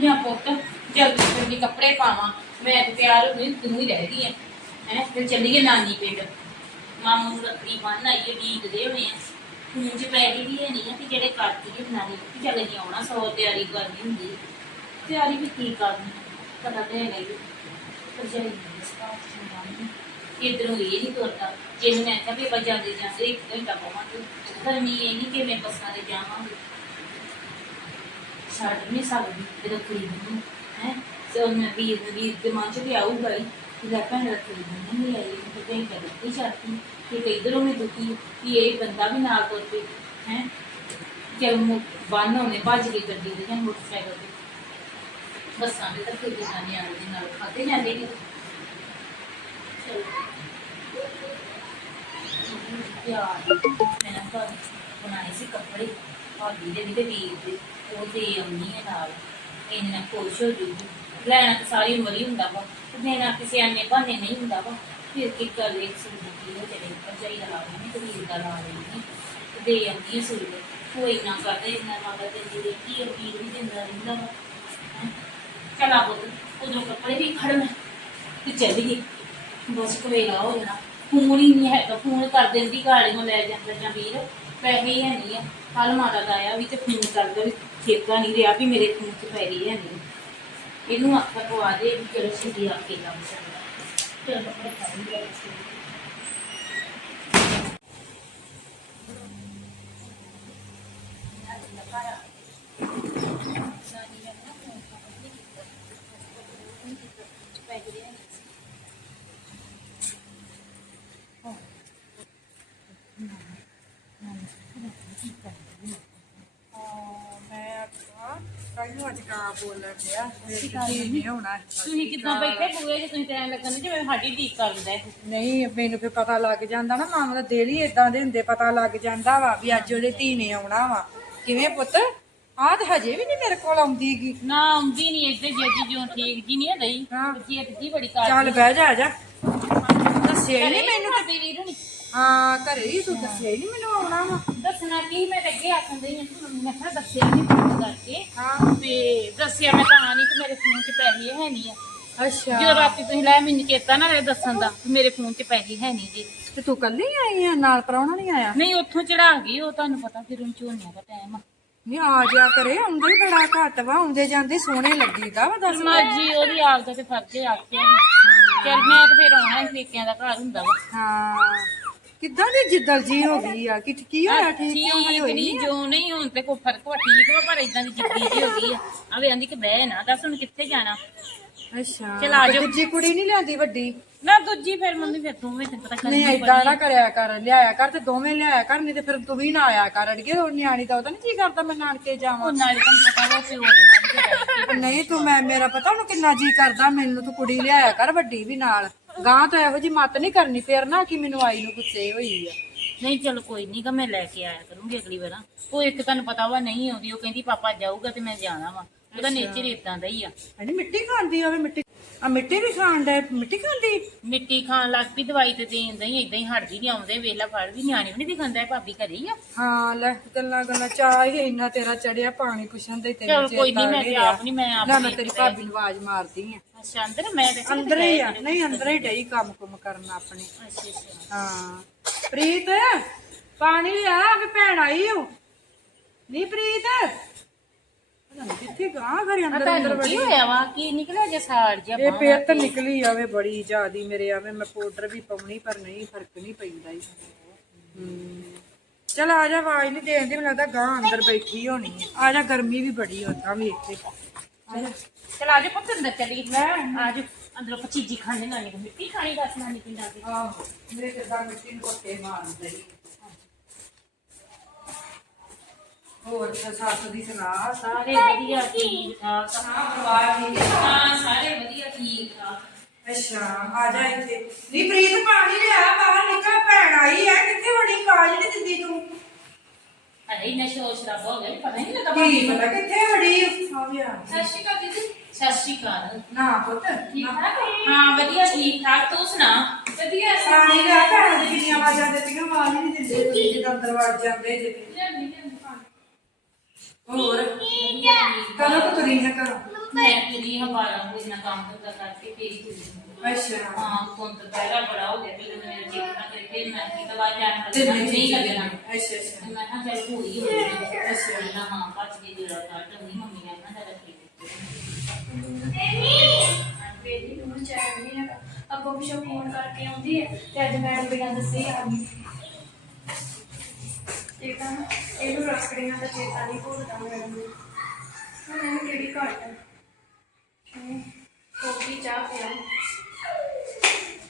ਜਾਂ ਪੁੱਤ ਜਲਦੀ ਜਲਦੀ ਕੱਪੜੇ ਪਾਵਾਂ, ਮੈਂ ਤੇ ਤਿਆਰ ਹੋ ਤੂੰ ਹੀ ਰਹਿ ਗਈ ਹੈ ਹੈ ਫਿਰ ਚੱਲੀਏ ਨਾਨੀ ਪਿੰਡ। ਮਾਮੂ ਨੂੰ ਰੱਖੜੀ ਬੰਨ ਆਈਏ, ਡੀਕਦੇ ਹੋਣੇ ਆ। ਹੁਣ ਜੇ ਪੈਗੀ ਵੀ ਹੈ ਨਹੀਂ ਆ ਕਿ ਜਿਹੜੇ ਕਰਦੀ ਹੈ ਨਾਨੀ ਕਿ ਚੱਲ ਨਹੀਂ ਆਉਣਾ, ਸੌ ਤਿਆਰੀ ਕਰਨੀ ਹੁੰਦੀ ਤਿਆਰੀ ਵੀ ਕੀ ਕਰਨੀ ਪਤਾ ਤੇ ਹੈਗਾ ਹੀ ਭਰਜਾਈ ਇਧਰੋਂ ਇਹ ਨਹੀਂ ਤੁਰਦਾ। ਜੇ ਮੈਂ ਕਿਹਾ ਵੀ ਆਪਾਂ ਜਾਂਦੇ ਜਾਂਦੇ ਇੱਕ ਘੰਟਾ ਪਾਵਾਂਗੇ ਗਰਮੀ ਇਹ ਨਹੀਂ ਕਿ ਮੈਂ ਬੱਸਾਂ ਤੇ ਜਾਵਾਂਗੇ। ਛੱਡ ਨਹੀਂ ਸਕਦੀ ਤੇ ਰੱਖੜੀ ਨੂੰ ਹੈ ਤੇ ਉਹਨੇ ਵੀਰ ਦੇ ਵੀਰ ਦੇ ਮਨ ਚ ਵੀ ਆਊਗਾ ਹੀ ਕਿ ਲੈ ਭੈਣ ਰੱਖੜੀ ਨੂੰ ਨਹੀਂ ਆਈ ਤੇ ਭੈਣ ਕਰ ਦਿੱਤੀ ਛੱਡਤੀ ਕਿ ਤੇ ਇਧਰੋਂ ਵੀ ਦੁਖੀ ਕਿ ਇਹ ਬੰਦਾ ਵੀ ਨਾਲ ਤੁਰ ਪਏ ਹੈ ਕਿ ਉਹ ਬੰਨ ਹੋਣੇ ਭੱਜ ਕੇ ਗੱਡੀ ਦੇ ਜਾਂ ਮੋਟਰਸਾਈਕਲ ਤੇ ਬੱਸਾਂ ਦੇ ਧੱਕੇ ਦੇ ਨਾਲ ਨਿਆਣੇ ਦੇ ਨਾਲ ਖਾਤੇ ਜਾਂਦੇ ਨੇ ਚਲੋ ਯਾਰ ਮੈਂ ਨਾ ਘਰ ਬਣਾਏ ਸੀ ਕੱਪੜੇ ਭਾਬੀ ਦੇ ਵੀ ਤੇ ਵੀਰ ਦੇ ਉਹ ਦੇ ਆਉਣੀ ਹੈ ਨਾਲ ਇਹਨੇ ਖੁਸ਼ ਹੋ ਜੂਗੀ। ਲੈਣਾ ਤਾਂ ਸਾਰੀ ਉਮਰ ਹੀ ਹੁੰਦਾ ਵਾ, ਤੇ ਦੇਣਾ ਕਿਸੇ ਆਨੇ ਬਹਾਨੇ ਨਹੀਂ ਹੁੰਦਾ ਵਾ। ਫਿਰ ਕੀ ਕਰ ਇੱਕ ਸੂਟ ਕੀ ਹੋ ਚਲੇ ਭਰਜਾਈ ਦਾ ਲਾ ਲੈਣੀ ਤੇ ਦਾ ਲਾ ਲੈਣੀ ਤੇ ਦੇ ਆਉਂਦੀ ਹੈ ਸੂਟ। ਕੋਈ ਨਾ ਕਰਦੇ ਇੰਨਾ ਮਗਰ ਦਿੰਦੀ ਰਹਿੰਦੀ ਹੈ ਵੀਰ ਵੀ ਦਿੰਦਾ ਰਹਿੰਦਾ ਵਾ। ਚਲਾ ਚੱਲ ਆ ਉਧਰੋਂ ਕੱਪੜੇ ਵੀ ਖੜਨ ਤੇ ਚੱਲ ਗਈ। ਬਸ ਕਵੇਲਾ ਹੋ ਜਾਣਾ। ਫੋਨ ਹੀ ਨਹੀਂ ਹੈਗਾ, ਫੋਨ ਕਰ ਦਿੰਦੀ ਗਾੜੀ ਨੂੰ ਲੈ ਜਾਂਦਾ ਜਾਂ ਵੀਰ। ਪੈਸੇ ਹੀ ਹੈ ਨਹੀਂ ਆ। ਕੱਲ ਮਾਤਾ ਦਾ ਆਇਆ ਵੀ ਤੇ ਫੋਨ ਕਰਦਾ ਵੀ ਠੇਕਾ ਨਹੀਂ ਰਿਹਾ ਵੀ ਮੇਰੇ ਫੋਨ 'ਚ ਪੈ ਪੈਸੇ ਹੈ ਨਹੀਂ। ਇਹਨੂੰ ਆਖਾ ਪਵਾ ਦੇ ਵੀ ਚਲੋ ਸਿੱਧੀ ਆ ਕੇ ਕੰਮ ਕਰਦਾ ਚਲ ਕੱਪੜੇ ਪਾ ਲਈ। ਮੈਂ ਆਖਾਂ ਕਾਹਨੂੰ ਅੱਜ ਕਾ ਬੋਲਣ ਡਿਆ। ਮੇਰੀ ਧੀ ਨਹੀਂ ਹੋਣਾ ਤੁਸੀਂ ਕਿੱਦਾਂ ਬੈਠੇ ਬੂਏ ਜੇ ਤੁਸੀਂ ਟਾਈਮ ਲੱਗਣ ਜਿਵੇਂ ਸਾਡੀ ਢੀਕ ਕਰ ਦਿੰਦਾ ਹੈ ਨਹੀਂ ਮੈਨੂੰ ਫਿਰ ਪਤਾ ਲੱਗ ਜਾਂਦਾ ਨਾ ਮਾਂ ਦਾ ਦਿਲ ਹੀ ਇਦਾਂ ਦੇ ਹੁੰਦੇ ਪਤਾ ਲੱਗ ਜਾਂਦਾ ਵਾ ਵੀ ਅੱਜ ਉਹਦੇ ਧੀ ਨੇ ਆਉਣਾ ਵਾ। ਕਿਵੇਂ ਪੁੱਤ? ਆਹ ਤੇ ਹਜੇ ਵੀ ਨਹੀਂ ਮੇਰੇ ਕੋਲ ਨਾ ਆਉਂਦੀ ਨਹੀਂ ਇੱਥੇ ਜੱਜੀ ਜਿਉਂ ਠੀਕ ਜੀ ਨਹੀਂ ਰਹੀ ਹਾਂ। ਜੇਤ ਜੀ ਬੜੀ ਕਾਰ ਚੱਲ ਬਹਿ ਜਾ ਆ ਜਾ। ਦੱਸਿਆ ਹੀ ਨਹੀਂ ਮੈਨੂੰ ਮੈਨੂੰ ਤੇ ਵੀਰ ਨਹੀਂ ਹਾਂ ਘਰੇ ਹੀ ਤੂੰ ਦੱਸਿਆ ਹੀ ਨਹੀਂ ਮੈਨੂੰ ਆਉਣਾ ਵਾ। ਦੱਸਣਾ ਕੀ ਮੈਂ ਤਾਂ ਅੱਗੇ ਆਖਣ ਦਈ ਮੈਂ ਕਿਹਾ ਦੱਸਿਆ ਨਹੀਂ ਫੋਨ ਕਰਕੇ। ਹਾਂ। ਤੇ ਦੱਸਿਆ ਮੈਂ ਤਾਂ ਨਹੀਂ ਕਿ ਮੇਰੇ ਫੋਨ 'ਚ ਪੈਸੇ ਹੈ ਨਹੀਂ ਆ। ਅੱਛਾ। ਜਦੋਂ ਰਾਤੀ ਤੁਸੀਂ ਲੈ ਮੈਨੂੰ ਚੇਤਾ ਨਾ ਰਹੇ ਦੱਸਣ ਦਾ ਵੀ ਮੇਰੇ ਫੋਨ 'ਚ ਪੈਸੇ ਹੈ ਨਹੀਂ ਜੀ। ਤੇ ਤੂੰ ਕੱਲੀ ਆਈ ਆ ਨਾਲ ਪਰਾਉਣਾ ਨਹੀਂ ਆਇਆ? ਨਹੀਂ ਉੱਥੋਂ ਚੜਾ ਗਈ ਉਹ ਤੁਹਾਨੂੰ ਪਤਾ ਫਿਰ ਉਹ ਝੋਨੇ ਦਾ ਟਾਈਮ ਆ। ਨਹੀਂ ਆ ਜਾ ਕਰੇ ਆਉਂਦੇ ਹੀ ਬੜਾ ਘੱਟ ਵਾ ਆਉਂਦੇ ਜਾਂਦੇ ਸੋਹਣੇ ਲੱਗੀਦਾ ਵਾ ਦੱਸ ਮਰਜ਼ੀ ਉਹਦੀ ਆਪ ਦਾ ਤੇ ਫਰਜ਼ ਹੈ ਆਖਿਆ ਚਲ ਮੈਂ ਤਾਂ ਫਿਰ ਆਉਣਾ ਹੀ ਪੇਕਿਆਂ ਦਾ ਘਰ ਹੁੰਦਾ ਵਾ। ਹਾਂ। ਕਿੱਦਾਂ ਦੀ ਜਿੱਦਲ ਜੀ ਹੋ ਗਈ ਆ? ਕਿ ਕੀ ਹੋਇਆ? ਠੀਕ ਕਿਉਂ ਠੀਕ ਹੋਈ ਨਹੀਂ ਜੋ ਨਹੀਂ ਹੁਣ ਤੇ ਕੋਈ ਫ਼ਰਕ ਵਾ ਠੀਕ ਵਾ ਪਰ ਇਦਾਂ ਦੀ ਜਿੱਦੀ ਜੀ ਹੋ ਗਈ ਆ। ਆਵੇ ਆਂਦੀ ਕਿ ਬਹਿ ਨਾ ਦੱਸ ਹੁਣ ਕਿੱਥੇ ਜਾਣਾ? ਅੱਛਾ ਚੱਲ ਆ ਤੇ ਜਾਓ। ਦੂਜੀ ਕੁੜੀ ਨਹੀਂ ਲਿਆਂਦੀ ਵੱਡੀ? ਨਾ ਦੂਜੀ ਫਿਰ ਮੰਮੀ ਫਿਰ ਦੋਵੇਂ ਤੈਨੂੰ ਪਤਾ ਨਹੀਂ ਕਰਨੀ ਏਦਾਂ ਨਾ ਕਰਿਆ ਕਰ ਲਿਆਇਆ ਕਰ ਤੇ ਦੋਵੇਂ ਲਿਆਇਆ ਕਰ ਨਹੀਂ ਤੇ ਫਿਰ ਤੂੰ ਵੀ ਨਾ ਆਇਆ ਕਰ ਅੜਗੇ ਉਹ ਨਿਆਣੀ ਦਾ ਉਹਦਾ ਨਹੀਂ ਜੀ ਕਰਦਾ ਮੈਂ ਨਾਨਕੇ ਜਾਵਾਂ। ਉਹ ਨਾਲੇ ਤੁਹਾਨੂੰ ਪਤਾ ਵਾ ਪਿਓ ਦੇ ਨਾਲ ਤਾਂ ਰਹਿ ਨਹੀਂ ਤੂੰ ਮੈਂ ਮੇਰਾ ਪਤਾ ਉਹਨੂੰ ਕਿੰਨਾ ਜੀ ਕਰਦਾ ਮੈਨੂੰ ਤੂੰ ਕੁੜੀ ਲਿਆਇਆ ਕਰ ਵੱਡੀ ਵੀ ਨਾਲ। ਗਾਂ ਤਾਂ ਇਹੋ ਜੀ ਮੱਤ ਨਹੀਂ ਕਰਨੀ, ਫੇਰ ਨਾ ਕਿ ਮੈਨੂੰ ਆਈ ਨੂੰ ਗੁੱਸੇ ਹੋਈ ਆ। ਨਹੀਂ, ਚਲੋ ਕੋਈ ਨਹੀਂ ਗਾ ਮੈਂ ਲੈ ਕੇ ਆਇਆ ਕਰੂੰਗੀ ਅਗਲੀ ਵਾਰ। ਉਹ ਇੱਕ ਤੁਹਾਨੂੰ ਪਤਾ ਵਾ, ਨਹੀਂ ਆਉਂਦੀ, ਉਹ ਕਹਿੰਦੀ ਪਾਪਾ ਜਾਊਗਾ ਤੇ ਮੈਂ ਜਾਣਾ ਵਾ। ਉਹਦਾ ਨੇਚਰ ਇਦਾਂ ਦਾ ਹੀ ਆ। ਅਣੀ ਮਿੱਟੀ ਖਾਂਦੀ ਹੋਵੇ ਮਿੱਟੀ ਆ ਮਿੱਟੀ ਵੀ ਖਾਣ ਦਾ ਮਿੱਟੀ ਖਾਂਦੀ? ਮਿੱਟੀ ਖਾਣ ਲੱਗ ਪਈ ਦਵਾਈ ਤੇ ਦੇਣ ਦਈ ਇਦਾਂ ਹੀ ਹਟਦੀ ਨਹੀਂ ਆਉਂਦੇ ਵੇਲਾ ਫੜ ਵੀ ਨਿਆਣੇ ਵੀ ਨਹੀਂ ਦਿਖਾਉਂਦਾ ਭਾਬੀ ਘਰੇ ਹੀ ਆ। ਹਾਂ ਲੈ ਗੱਲਾਂ ਗੱਲਾਂ ਚਾਹ ਹੀ ਇੰਨਾ ਤੇਰਾ ਚੜਿਆ ਪਾਣੀ ਪੁੱਛਣ ਦੇ ਤੇਰੇ ਚਲ ਕੋਈ ਨਹੀਂ ਮੈਂ ਤੇ ਆਪ ਨਹੀਂ ਮੈਂ ਆਪ ਨਾ ਮੈਂ ਤੇਰੀ ਭਾਬੀ ਨੂੰ ਆਵਾਜ਼ ਮਾਰਦੀ ਆ। ਅੱਛਾ ਅੰਦਰ ਮੈਂ ਤੇ ਅੰਦਰ ਹੀ ਆ ਨਹੀਂ ਅੰਦਰ ਹੀ ਡਈ ਕੰਮ ਕੁਮ ਕਰਨ ਆਪਣੇ। ਅੱਛਾ ਅੱਛਾ। ਹਾਂ। ਪ੍ਰੀਤ ਪਾਣੀ ਲਿਆ ਵੀ ਭੈਣ ਆਈ ਹੋ ਨਹੀਂ ਪ੍ਰੀਤ? ਕਿੱਥੇ ਗਾਂ ਘਰੇ ਅੰਦਰ ਅੰਦਰ ਤੁਹਾਨੂੰ ਕੀ ਹੋਇਆ ਵਾ ਕੀ ਨਿਕਲਿਆ ਜੇ ਸਾੜ ਜਿਹਾ ਇਹ ਪੇਤ ਨਿਕਲੀ ਆਵੇ ਬੜੀ ਜ਼ਿਆਦੀ ਮੇਰੇ ਆਵੇ ਮੈਂ ਪਾਊਡਰ ਵੀ ਪਾਉਣੀ ਪਰ ਨਹੀਂ ਫ਼ਰਕ ਨਹੀਂ ਪੈਂਦਾ ਹੀ ਹੂੰ। ਚਲ ਆ ਜਾ ਆਵਾਜ਼ ਨਹੀਂ ਦੇਣ ਦੀ ਮੈਨੂੰ ਲੱਗਦਾ ਗਾਂ ਅੰਦਰ ਬੈਠੀ ਹੋਣੀ ਹੈ ਆ ਜਾ ਗਰਮੀ ਵੀ ਬੜੀ ਹੁੰਦਾ ਵੀ ਇੱਥੇ। ਆ ਜਾ। ਚਲ ਆਜੋ ਪੁੱਤ ਅੰਦਰ ਚਲੀ ਲੈ ਆਜੋ ਅੰਦਰੋਂ ਪਚੀਜੀ ਖਾਣੇ ਨਾਨੀ ਕੋ ਮਿੱਟੀ ਖਾਣੀ ਦੱਸ ਨਾਨੀ ਪਿੰਡਾਂ ਦੀ। ਆਹ। ਮੇਰੇ ਤੇ ਤਾਂ ਮਿੱਟੀ ਨੂੰ ਕੋਟੇ ਮਾਰਦੇ। ਹੋਰ ਤਾਂ ਸੱਸ ਦੀ ਸੁਣਾ ਸਾਰੇ ਵਧੀਆ ਠੀਕ। ਠਾਕ ਹਾਂ ਪਰਿਵਾਰ ਠੀਕ ਹੈ? ਹਾਂ ਸਾਰੇ ਵਧੀਆ ਠੀਕ ਠਾਕ। ਅੱਛਾ ਆ ਜਾ ਇੱਥੇ। ਨਹੀਂ ਪ੍ਰੀਤ ਪਾਣੀ ਲਿਆ ਬਾਹਰ ਨਿਕਲ ਭੈਣ ਆਈ ਹੈ। ਕਿੱਥੇ ਵੜੀ ਕਾਜ ਨਹੀਂ ਦਿੰਦੀ ਤੂੰ? ਅਰੇ ਇੰਨਾ ਸ਼ੋਰ ਸ਼ਰਾਬਾ ਹੋ ਨੀ, ਪਤਾ ਨਹੀਂ ਲੱਗਾ ਕੀ ਪਤਾ ਕਿੱਥੇ ਵੜੀ ਆ ਗਿਆ। ਸਤਿ ਸ਼੍ਰੀ ਅਕਾਲ ਦੀਦੀ। ਸਤਿ ਸ਼੍ਰੀ ਅਕਾਲ। ਨਾ ਪੁੱਤ। ਠੀਕ ਠਾਕ ਹਾਂ? ਵਧੀਆ ਠੀਕ ਠਾਕ। ਤੂੰ ਸੁਣਾ? ਵਧੀਆ ਪਾਣੀ ਲਿਆ ਭੈਣ ਦੀ ਕਿੰਨੀਆਂ ਆਵਾਜ਼ਾਂ ਦਿੱਤੀਆਂ ਆਵਾਜ਼ ਹੀ ਨਹੀਂ ਦਿੰਦੇ। ਤੁਸੀਂ ਜਦੋਂ ਅੰਦਰ ਵੜ ਜਾਂਦੇ ਜੇ। ਹੋਰ? ਕਦੋਂ ਕੁ ਤੁਰੀ ਹੈ ਕਰੋ ਮੈਂ ਕਿਹਦੀ ਹਵਾਲਾ ਕੋਈ ਨਾ ਕੰਮ ਧੰਦਾ ਕਰਕੇ ਫੇਰ ਹੀ ਕੁੜੀ ਅੱਛਾ। ਹਾਂ ਕੋਨ ਤਾਂ ਪਹਿਲਾਂ ਬੜਾ ਹੋ ਗਿਆ ਫਿਰ ਮੇਰੇ ਚੇਕ ਨਾ ਕਰਕੇ ਮੈਂ ਕੀ ਦਵਾ ਜਾਣ ਤੇ ਲੱਗਣਾ ਨਹੀਂ ਨਹੀਂ ਲੱਗਣਾ। ਅੱਛਾ ਅੱਛਾ। ਤੇ ਮੈਂ ਕਿਹਾ ਚੱਲ ਹੋਈ ਹੋਈ ਅੱਛਾ। ਨਾ ਹਾਂ ਭੱਜ ਕੇ ਜਿਹੜਾ ਕੱਢ ਨਹੀਂ ਮੰਮੀ ਨੇ ਨਾ ਜਰਾ ਠੀਕ ਬੇਟੀ ਨੂੰ ਚੈਨ ਨਹੀਂ ਹੈਗਾ। ਅੱਗੋਂ ਪਿੱਛੋਂ ਫੋਨ ਕਰਕੇ ਆਉਂਦੀ ਹੈ ਤੇ ਅੱਜ ਮੈਡਮ ਬਿਨਾਂ ਦੱਸੇ ਆ। ਗਈ ਇੱਕ ਤਾਂ ਇਹਨੂੰ ਰੱਖੜੀਆਂ ਦਾ ਚੇਤਾ ਨਹੀਂ ਭੁੱਲਦਾ ਮੈਡਮ ਨੂੰ ਹੁਣ ਇਹਨੂੰ ਕਿਹੜੀ ਘੱਟ ਹੈ ਹਮ, ਕੋਫੀ ਚਾਹ ਪਿਆ